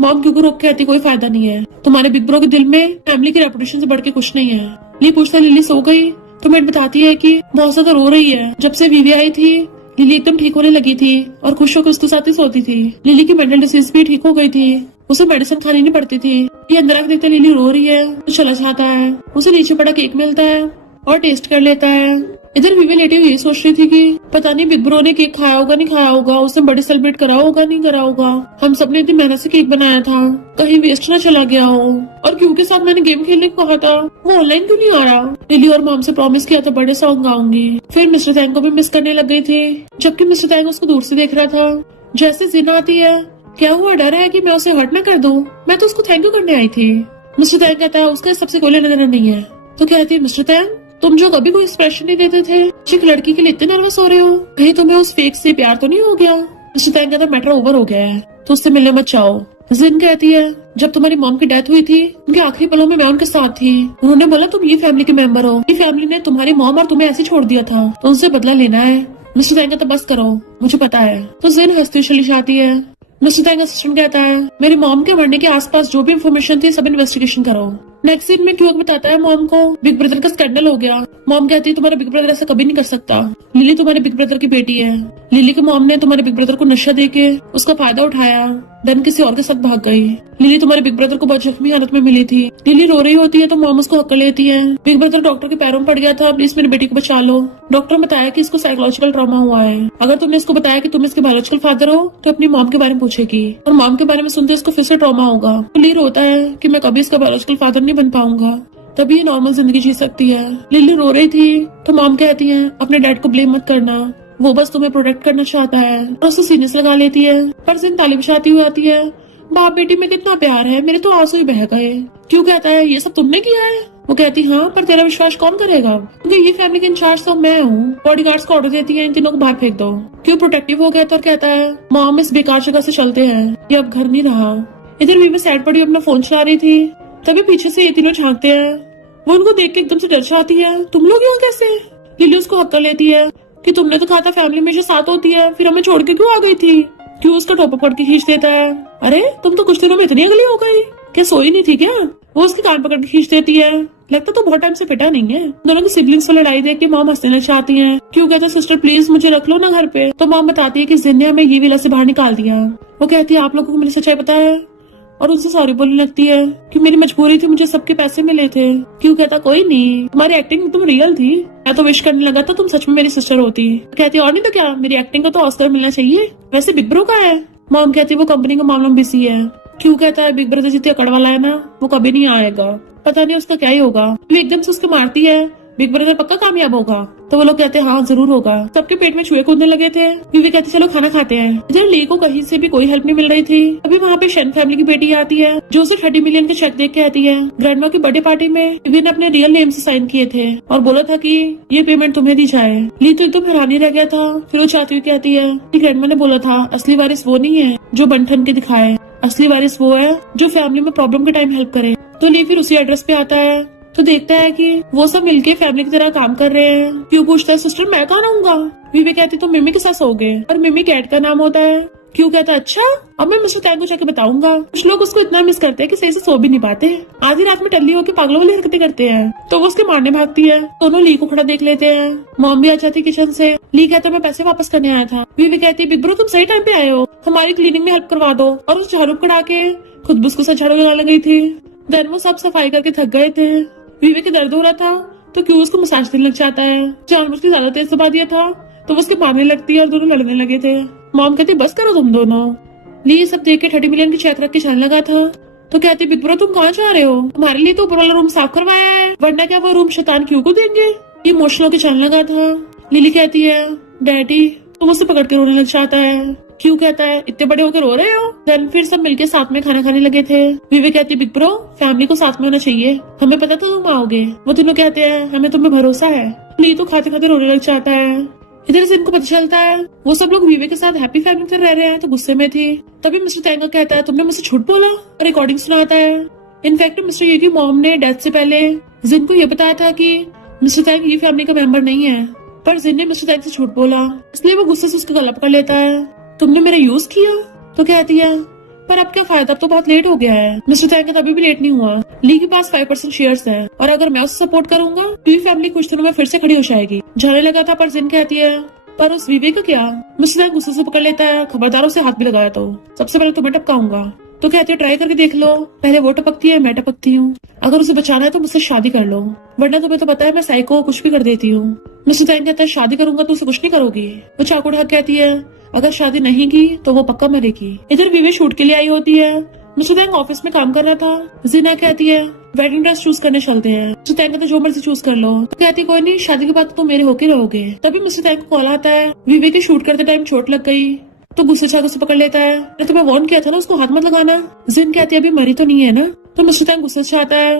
मॉम क्योंकि रोक के आती कोई फायदा नहीं है, तुम्हारे बिग ब्रो के दिल में फैमिली की रेपुटेशन से बढ़ के कुछ नहीं है। ली पूछता लिली सो गई। तो मैट बताती है कि बहुत ज्यादा रो रही है, जब से वीवी आई थी लिली एकदम ठीक होने लगी थी और खुश होकर उसके साथ ही सोती थी। लिली की मेंटल डिसीज भी ठीक हो गई थी, उसे मेडिसिन खानी नहीं पड़ती थी। ये अंदर आके देखते लिली रो रही है तो चला जाता है। उसे नीचे पड़ा केक मिलता है और टेस्ट कर लेता है। इधर वीवी लेटी हुई सोच रही थी कि पता नहीं बिग ब्रो ने केक खाया होगा नहीं खाया होगा, उसने बर्थडे सेलिब्रेट करा होगा नहीं करा होगा, हम सबने इतनी मेहनत से केक बनाया था, कहीं वेस्ट ना चला गया हो। और क्यों के साथ मैंने गेम खेलने को कहा था, वो ऑनलाइन क्यों नहीं आ रहा। लिली और मॉम से प्रॉमिस किया था बर्थडे सॉन्ग गाऊंगी। फिर मिस्टर टैंग को भी मिस करने लग गई थी, जबकि मिस्टर टैंग उसको दूर से देख रहा था। जैसे जिन आती है, क्या हुआ, डर है कि मैं उसे हर्ट न कर दूं, मैं तो उसको थैंक यू करने आई थी। मिस्टर टैंग कहता है उसका सबसे कोई लेना देना नहीं है। तो कहती है मिस्टर टैंग तुम जो कभी कोई एक्सप्रेशन नहीं देते थे, एक लड़की के लिए इतने नर्वस हो रहे हो, कहीं तुम्हें उस फेक से प्यार तो नहीं हो गया। मिस्टर टैंग कहता मैटर ओवर हो गया है, तो उससे मिलने मत जाओ। जिन कहती है जब तुम्हारी मॉम की डेथ हुई थी उनके आखिरी पलों में मैं उनके साथ थी, उन्होंने बोला तुम ये फैमिली के मेंबर हो, ये फैमिली ने तुम्हारी मॉम और तुम्हें ऐसे छोड़ दिया था, तो उनसे बदला लेना है। मिस्टर टैंग कहता बस करो मुझे पता है। तो जिन हंसती चली जाती है। मिस्टर टैंग असिस्टेंट कहता है मेरी मॉम के मरने के आसपास जो भी इन्फॉर्मेशन थी सब इन्वेस्टिगेशन करो। नेक्स्ट सीन में क्यूक बताता है मॉम को बिग ब्रदर का स्कैंडल हो गया। मॉम कहती है तुम्हारा बिग ब्रदर ऐसा कभी नहीं कर सकता, लिली तुम्हारे बिग ब्रदर की बेटी है। लिली के मॉम ने तुम्हारे बिग ब्रदर को नशा देके उसका फायदा उठाया, देन किसी और के साथ भाग गई। लिली तुम्हारे बिग ब्रदर को बहुत जख्मी हालत में मिली थी। लिली रो रही होती है तो मॉम उसको हक लेती है। बिग ब्रदर डॉक्टर के पैरों में पड़ गया था, प्लीज मेरी बेटी को बचा लो। डॉक्टर ने बताया कि इसको साइकोलॉजिकल ट्रॉमा हुआ है, अगर तुमने इसको बताया कि तुम इसके बायोलॉजिकल फादर हो तो अपनी मॉम के बारे में पूछेगी, और मॉम के बारे में सुनते इसको फिर से ट्रॉमा होगा। लिली रोता है कि मैं कभी इसका बायोलॉजिकल फादर नहीं बन पाऊंगा, तभी ये नॉर्मल जिंदगी जी सकती है। लिली रो रही थी तो मॉम कहती है अपने डैड को ब्लेम मत करना, वो बस तुम्हें प्रोटेक्ट करना चाहता है, और उसे सीने से लगा लेती है। पर जिन ताली बिछाती हुई आती है, बाप बेटी में कितना प्यार है, मेरे तो आंसू ही बह गए। क्यों कहता है ये सब तुमने किया है। वो कहती हाँ पर तेरा विश्वास कौन करेगा, क्योंकि ये फैमिली के इंचार्ज तो मैं हूँ। बॉडीगार्ड्स को ऑर्डर देती है इन तीनों को बाहर फेंक दो। क्यों प्रोटेक्टिव हो गया तो कहता है मॉम इस बेकार जगह से चलते हैं, ये अब घर नहीं रहा। इधर भी मैं सैड पड़ी अपना फोन चला रही थी, तभी पीछे से ये तीनों झांकते हैं। वो उनको देख के एकदम से डर जाती है, तुम लोग यहाँ कैसे। लिली उसको हक्का लेती है कि तुमने तो कहा था फैमिली में जो साथ होती है, फिर हमें छोड़ के क्यों आ गई थी। क्यों उसका टॉप पकड़ के खींच देता है, अरे तुम तो कुछ दिनों में इतनी अगली हो गई, क्या सोई नहीं थी क्या। वो उसके कान पकड़ के खींच देती है, लगता तो बहुत टाइम से पिटा नहीं है। दोनों की सिबलिंग्स को लड़ाई देख के मॉम हंसना चाहती है। क्यों कहता सिस्टर प्लीज मुझे रख लो ना घर पे। तो मॉम बताती है कि जिन ने हमें ये विला से बाहर निकाल दिया। वो कहती है आप लोगों को मेरी सच्चाई पता है, और उनसे सॉरी बोलने लगती है कि मेरी मजबूरी थी, मुझे सबके पैसे मिले थे। क्यों कहता कोई नहीं, तुम्हारी एक्टिंग एकदम रियल थी, मैं तो विश करने लगा था तुम सच में मेरी सिस्टर होती। कहती और नहीं तो क्या, मेरी एक्टिंग को तो ऑस्कर मिलना चाहिए। वैसे बिग ब्रो का है। मॉम कहती वो कंपनी का मामला में बिजी है। क्यों कहता है बिग ब्रदर जितने अकड़ वाला है ना वो कभी नहीं आएगा, पता नहीं उसका क्या ही होगा। वो एकदम से उसको मारती है, बिग ब्रदर पक्का कामयाब होगा। तो वो लोग कहते हैं हाँ जरूर होगा। सबके पेट में चूहे कूदने लगे थे। विवेक कहती चलो खाना खाते हैं। इधर ली को कहीं से भी कोई हेल्प नहीं मिल रही थी। अभी वहाँ पे शन फैमिली की बेटी आती है जो उसे 30 मिलियन के चेक देख के आती है। ग्रैंडमा की बर्थडे पार्टी में विवेक ने अपने रियल नेम से साइन किए थे और बोला था कि ये पेमेंट तुम्हें दी जाए। ली तो एकदम हैरानी रह गया था। फिर वो चाहती हुई कहती है कि ग्रैंडमा ने बोला था असली वारिस वो नहीं है जो बंठन के दिखाए, असली वारिस वो है जो फैमिली में प्रॉब्लम के टाइम हेल्प करे। तो ली फिर उसी एड्रेस पे आता है तो देखता है कि वो सब मिलके फैमिली की तरह काम कर रहे हैं। क्यों पूछता है सिस्टर मैं कहाँ रहूंगा। विवेक कहती तो मिमी के साथ सोओगे और मिमी कैट का नाम होता है। क्यों कहता है अच्छा अब मैं मिस्टर टैंग को जाके बताऊंगा। कुछ लोग उसको इतना मिस करते हैं कि सही से सो भी नहीं पाते, आधी रात में टल्ली होकर पागलों वाली हरकतें करते हैं। तो वो उसके मारने भागती है। दोनों ली को खड़ा देख लेते हैं। मॉम भी आ जाती किचन से। ली कहता मैं पैसे वापस करने आया था। विवेक कहती बिग ब्रो तुम सही टाइम पे आए हो, हमारी क्लीनिंग में हेल्प करवा दो। और उस झाड़ू कड़ा के खुद भी उसको झाड़ू लगाने गई थी। देन वो सब सफाई करके थक गए थे। विवेक के दर्द हो रहा था तो क्यों उसको मसाज देने लग जाता है। जानबूझ के ज्यादा तेज दबा दिया था तो वो उसके मारने लगती है और दोनों लड़ने लगे थे। मॉम कहती बस करो तुम दोनों। ली सब देख के 30 मिलियन की चेक रख के चलने लगा था तो कहती बिग ब्रो तुम कहाँ जा रहे हो, तुम्हारे लिए तो ऊपर वाला रूम साफ करवाया है, वरना क्या वो रूम शैतान क्यों को देंगे। ये इमोशनल होकर चलने लगा था। लिली कहती है डैडी, तो उसे पकड़ के रोने लग जाता है। क्यों कहता है इतने बड़े होकर रो रहे हो। देन फिर सब मिलके साथ में खाना खाने लगे थे। विवेक कहती बिग ब्रो फैमिली को साथ में होना चाहिए, हमें पता तो तुम आओगे। वो तीनों कहते हैं हमें तुम्हें भरोसा है। ली तो खाते खाते रोने लग जाता है। इधर से इनको पता चलता है वो सब लोग विवेक के साथ हैप्पी फैमिली में रह रहे हैं तो गुस्से में थी। तभी मिस्टर टैंग कहता है तुमने मुझसे झूठ बोला और रिकॉर्डिंग सुनाता है। इनफैक्ट मिस्टर ये की मॉम ने डेथ से पहले जिन को ये बताया था कि मिस्टर टैंग ये फैमिली का मेंबर नहीं है, पर जिन ने मिस्टर टैंग से झूठ बोला, इसलिए वो गुस्से से उसका गला पकड़ लेता है। तुमने मेरा यूज किया। तो कहती है पर अब क्या फायदा, अब तो बहुत लेट हो गया है। मिस्टर टैंग अभी भी लेट नहीं हुआ। ली के पास 5% शेयर्स है और अगर मैं उसे सपोर्ट करूंगा तो ये फैमिली कुछ दिनों में फिर से खड़ी हो जाएगी। जाने लगा था पर जिन कहती है पर उस विवेक का क्या। मिस्टर टैंग गुस्से से पकड़ लेता है, खबरदार उसे हाथ भी लगाया तो सबसे पहले तुम्हें टपकाऊंगा। तो कहते हैं ट्राई करके देख लो, पहले वो टपकती है मैं टपकती हूँ। अगर उसे बचाना है तो मुझसे शादी कर लो, वरना तुम्हें तो पता है मैं साइको कुछ भी कर देती हूँ। मिस्टर टैंग कहता है शादी करूंगा तो उसे कुछ नहीं करोगी। वो चाकू ढक कहती है अगर शादी नहीं की तो वो पक्का मरेगी। इधर विवेक शूट के लिए आई होती है। मिस्टर टैंग ऑफिस में काम कर रहा था। जीना कहती है वेडिंग ड्रेस चूज करने चलते हैं। मिस्टर टैंग कहता है जो मर्जी चूज कर लो। तो कहती कोई नहीं, शादी के बाद तो मेरे होके रहोगे। तभी मिस्टर टैंग को कॉल आता है विवेक के शूट करते टाइम चोट लग गई तो गुस्से चाकू से पकड़ लेता है। मैं तुम्हें वार्न किया था ना उसको हाथ मत लगाना। जिन कहती है अभी मरी तो नहीं है ना। तो मिस्टर टैंग गुस्से से आता है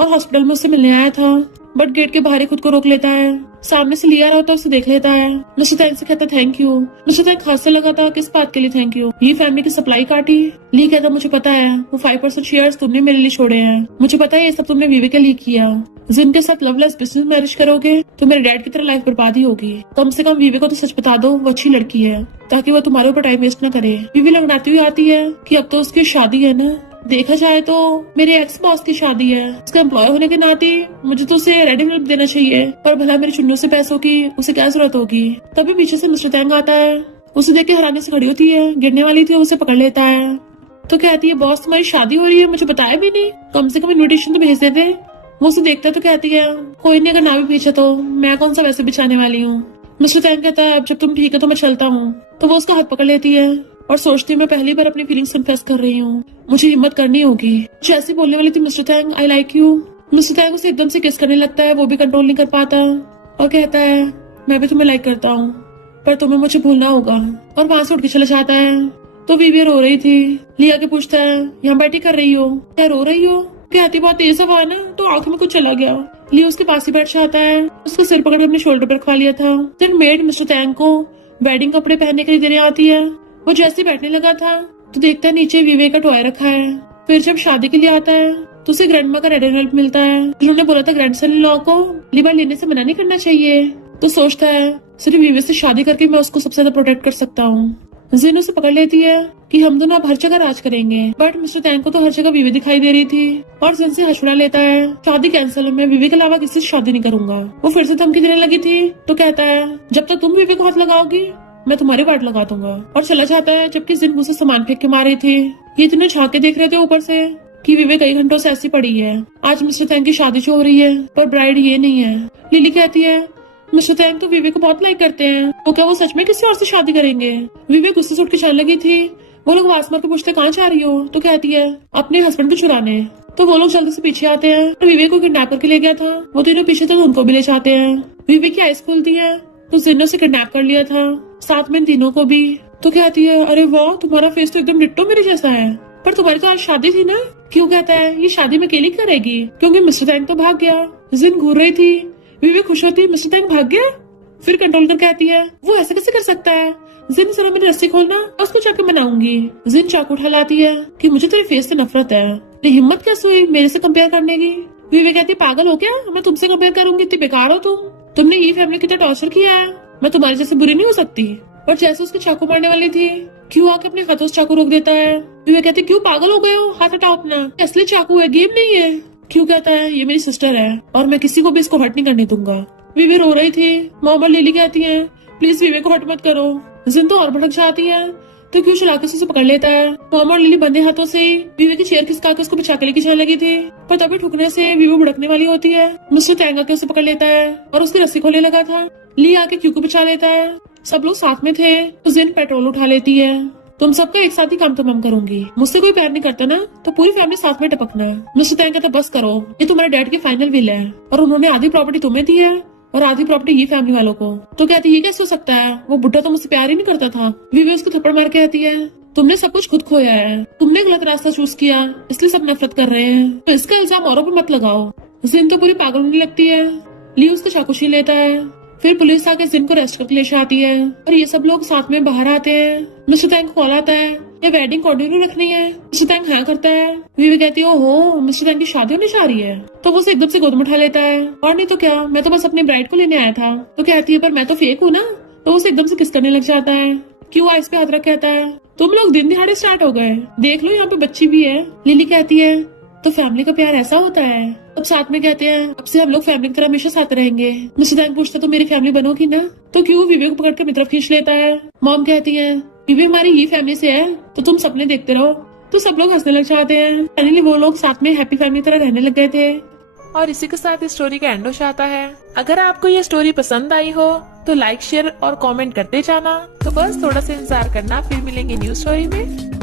और हॉस्पिटल में उससे मिलने आया था, बट गेट के बाहर ही खुद को रोक लेता है। सामने से लिया रहा होता उसे देख लेता है। मिस्टर टैंग से कहता थैंक यू। मिस्टर टैंग हंसने लगा था किस बात के लिए थैंक यू, ये फैमिली की सप्लाई काटी। ली कहता मुझे पता है वो 5% शेयर्स तुमने मेरे लिए छोड़े हैं, मुझे पता है ये सब तुमने विवेक के लिए किया। जिनके साथ लवलेस बिजनेस मैरिज करोगे तो मेरे डैड की तरह लाइफ बर्बादी होगी। कम से कम विवेक को तो सच बता दो वो अच्छी लड़की है ताकि वो तुम्हारे ऊपर टाइम वेस्ट न करे। विवेक लगनाती हुई आती है कि अब तो उसकी शादी है ना, देखा जाए तो मेरे एक्स बॉस की शादी है, उसका एम्प्लॉय होने के नाते मुझे तो उसे रेडी हेल्प देना चाहिए, पर भला मेरी चुन्नू से पैसों की उसे क्या जरूरत होगी। तभी पीछे से मिस्टर टैंग आता है, उसे देख के हैरानी से खड़ी होती है, गिरने वाली थी उसे पकड़ लेता है। तो कहती है बॉस तुम्हारी शादी हो रही है, मुझे बताया भी नहीं, कम से कम इन्विटेशन तो भेज देते। वो उसे देखता है तो कहती है कोई नहीं, अगर ना भी भेजा तो मैं कौन सा वैसे बिछाने वाली हूँ। मिस्टर टैंग कहता है अब जब तुम ठीक है तो मैं चलता हूँ। तो वो उसका हाथ पकड़ लेती है और सोचती है मैं पहली बार अपनी फीलिंग्स कन्फेस कर रही हूँ, मुझे हिम्मत करनी होगी। जैसे बोलने वाली थी mister Tang I like you, mister Tang उसे एकदम से किस करने लगता है, वो भी कंट्रोल नहीं कर पाता और कहता है मैं भी तुम्हें लाइक करता हूँ पर तुम्हें मुझे भूलना होगा, और वहाँ से उठ के चला जाता है। तो वीवी रो रही थी। लिया के पूछता है यहाँ बैठी कर रही हो, क्या रो रही हो। कहती बहुत तेज हवा है ना तो आंख में कुछ चला गया। लिया उसके पास ही बैठ जाता है, उसका सिर पकड़ अपने शोल्डर पर रखवा लिया था। फिर मेड मिस्टर टैंग को वेडिंग कपड़े पहनने के लिए देने आती है। वो जैसे बैठने लगा था तो देखता है नीचे विवेक का टॉय रखा है। फिर जब शादी के लिए आता है तो उसे ग्रैंडमा का रेड हेल्प मिलता है। उन्होंने बोला था ग्रैंडसन इन लॉ को लिबार लेने से मना नहीं करना चाहिए। तो सोचता है सिर्फ विवेक से शादी करके मैं उसको सबसे ज्यादा प्रोटेक्ट कर सकता हूँ। जिन उसे पकड़ लेती है कि हम दोनों अब हर जगह राज करेंगे, बट मिस्टर टैंग को तो हर जगह विवेक दिखाई दे रही थी और जिन से हंसुड़ा लेता है शादी कैंसिल, मैं विवेक के अलावा किसी से शादी नहीं करूंगा। वो फिर से धमकी देने लगी थी तो कहता है जब तक तुम विवेक को हाथ लगाओगी मैं तुम्हारी वाट लगा दूंगा, और चला जाता है। जबकि जिन मुझसे सामान फेंक के मारे थे, ये तीनों झांक के देख रहे थे ऊपर से कि विवेक कई घंटों से ऐसी पड़ी है। आज मिस्टर टैंग की शादी जो हो रही है पर ब्राइड ये नहीं है। लिली कहती है मिस्टर टैंग तो विवेक को बहुत लाइक करते हैं, तो क्या वो सच में किसी और से शादी करेंगे। विवेक गुस्से से उठ के चलने लगी थी। वो लोग आवाज मार के पूछते कहाँ जा रही हो, तो कहती है अपने हस्बैंड को चुराने। तो वो लोग जल्दी से पीछे आते हैं और विवेक को किडनैप करके ले गया था। वो तीनों पीछे तक उनको भी ले जाते हैं। विवेक की आईज खुलती है तो जिन ने उसे किडनैप कर लिया था, साथ में इन तीनों को भी। तो कहती है, अरे वाह, तुम्हारा फेस तो एकदम डिट्टो मेरे जैसा है, पर तुम्हारी तो आज शादी थी ना। क्यों कहता है, ये शादी में अकेली करेगी क्योंकि मिस्टर टैंक तो भाग गया। जिन घूर रही थी, विवेक खुश होती, मिस्टर टैंक भाग गया। फिर कंट्रोल कर कहती है, वो ऐसे कैसे कर सकता है, जिन जरा मेरी रस्सी खोलना, उसको जाके मनाऊंगी। जिन चाकू उठा लाती है कि मुझे तेरे फेस से नफरत है, तेरी हिम्मत कैसे हुई मेरे से कंपेयर करने की। विवेक कहती है, पागल हो क्या, मैं तुमसे कंपेयर करूंगी, इतनी बेकार हो तुमने ये फैमिली कितना टॉर्चर किया है, मैं तुम्हारे जैसे बुरी नहीं हो सकती। और जैसे उसके चाकू मारने वाली थी, क्यों आके अपने हाथों से चाकू रोक देता है। विवेक कहते, क्यों पागल हो गए हो, हाथ हटाओ अपना, असली चाकू है, गेम नहीं है। क्यों कहता है, ये मेरी सिस्टर है और मैं किसी को भी इसको हर्ट नहीं करने दूंगा। विवेक रो रही थी। मॉम और लिली कहती है, प्लीज विवेक को हर्ट मत करो। जिन तो और भड़क जाती है तो क्यों चला के उसे पकड़ लेता है। मॉम और लिली बंधे हाथों से विवेक की चेयर खिसका के उसको बचा के लेके जाने लगी थी, पर तभी ठुकने से विवेक भड़कने वाली होती है। मिस्टर टैंग आके उसे पकड़ लेता है और उसकी रस्सी खोलने लगा था। ली आके क्यू को बचा लेता है। सब लोग साथ में थे तो जिन पेट्रोल उठा लेती है। तुम सबका एक साथ ही काम तमाम करूंगी, मुझसे कोई प्यार नहीं करता ना तो पूरी फैमिली साथ में टपकना। मिस्टर टैंग कहता, बस करो, ये तुम्हारे डैड की फाइनल विल है और उन्होंने आधी प्रॉपर्टी तुम्हें दी है और आधी प्रॉपर्टी ये फैमिली वालों को। तो कहती, ये कैसे हो सकता है, वो बुढ़ा तो मुझसे प्यार ही नहीं करता था। विवेक उसको थप्पड़ मार के कहती है, तुमने सब कुछ खुद खोया है, तुमने गलत रास्ता चूज किया, इसलिए सब नफरत कर रहे हैं, तो इसका इल्जाम औरों पर मत लगाओ। जिन तो पूरी पागल होने लगती है। ली उसको चाकू छीन लेता है। फिर पुलिस आके जिन को रेस्ट करके ले आती है और ये सब लोग साथ में बाहर आते हैं। मिस्टर टैंक कॉल आता है, ये वेडिंग कंटिन्यू रखनी है। मिस्टर टैंक हाँ करता है। विवेक कहती है, ओहो, मिस्टर टैंक की शादी होने जा रही है। तो वो उसे एकदम से गोद में उठा लेता है, और नहीं तो क्या, मैं तो बस अपनी ब्राइड को लेने आया था। तो कहती है, पर मैं तो फेक हूँ ना। तो उसे एकदम से किस करने लग जाता है। क्यों आइस पे हाथ रख कहता है, तुम लोग दिन दिहाड़े स्टार्ट हो गए, देख लो यहाँ पे बच्ची भी है। लिली कहती है, तो फैमिली का प्यार ऐसा होता है। अब साथ में कहते हैं, अब से हम लोग फैमिली की तरह हमेशा साथ रहेंगे। मिस्टर टैंक पूछता, तो मेरी फैमिली बनोगी ना। तो क्यों विवेक को पकड़ के अपनी तरफ खींच लेता है। मॉम कहती है, विवेक हमारी ये फैमिली से है तो तुम सपने देखते रहो। तो सब लोग हंसने लग जाते हैं। फाइनली वो लोग साथ में हैप्पी फैमिली की तरह रहने लग गए थे। और इसी के साथ इस स्टोरी का एंड हो जाता है। अगर आपको ये स्टोरी पसंद आई हो तो लाइक, शेयर और कमेंट करते जाना। तो बस थोड़ा सा इंतजार करना, फिर मिलेंगे न्यू स्टोरी में।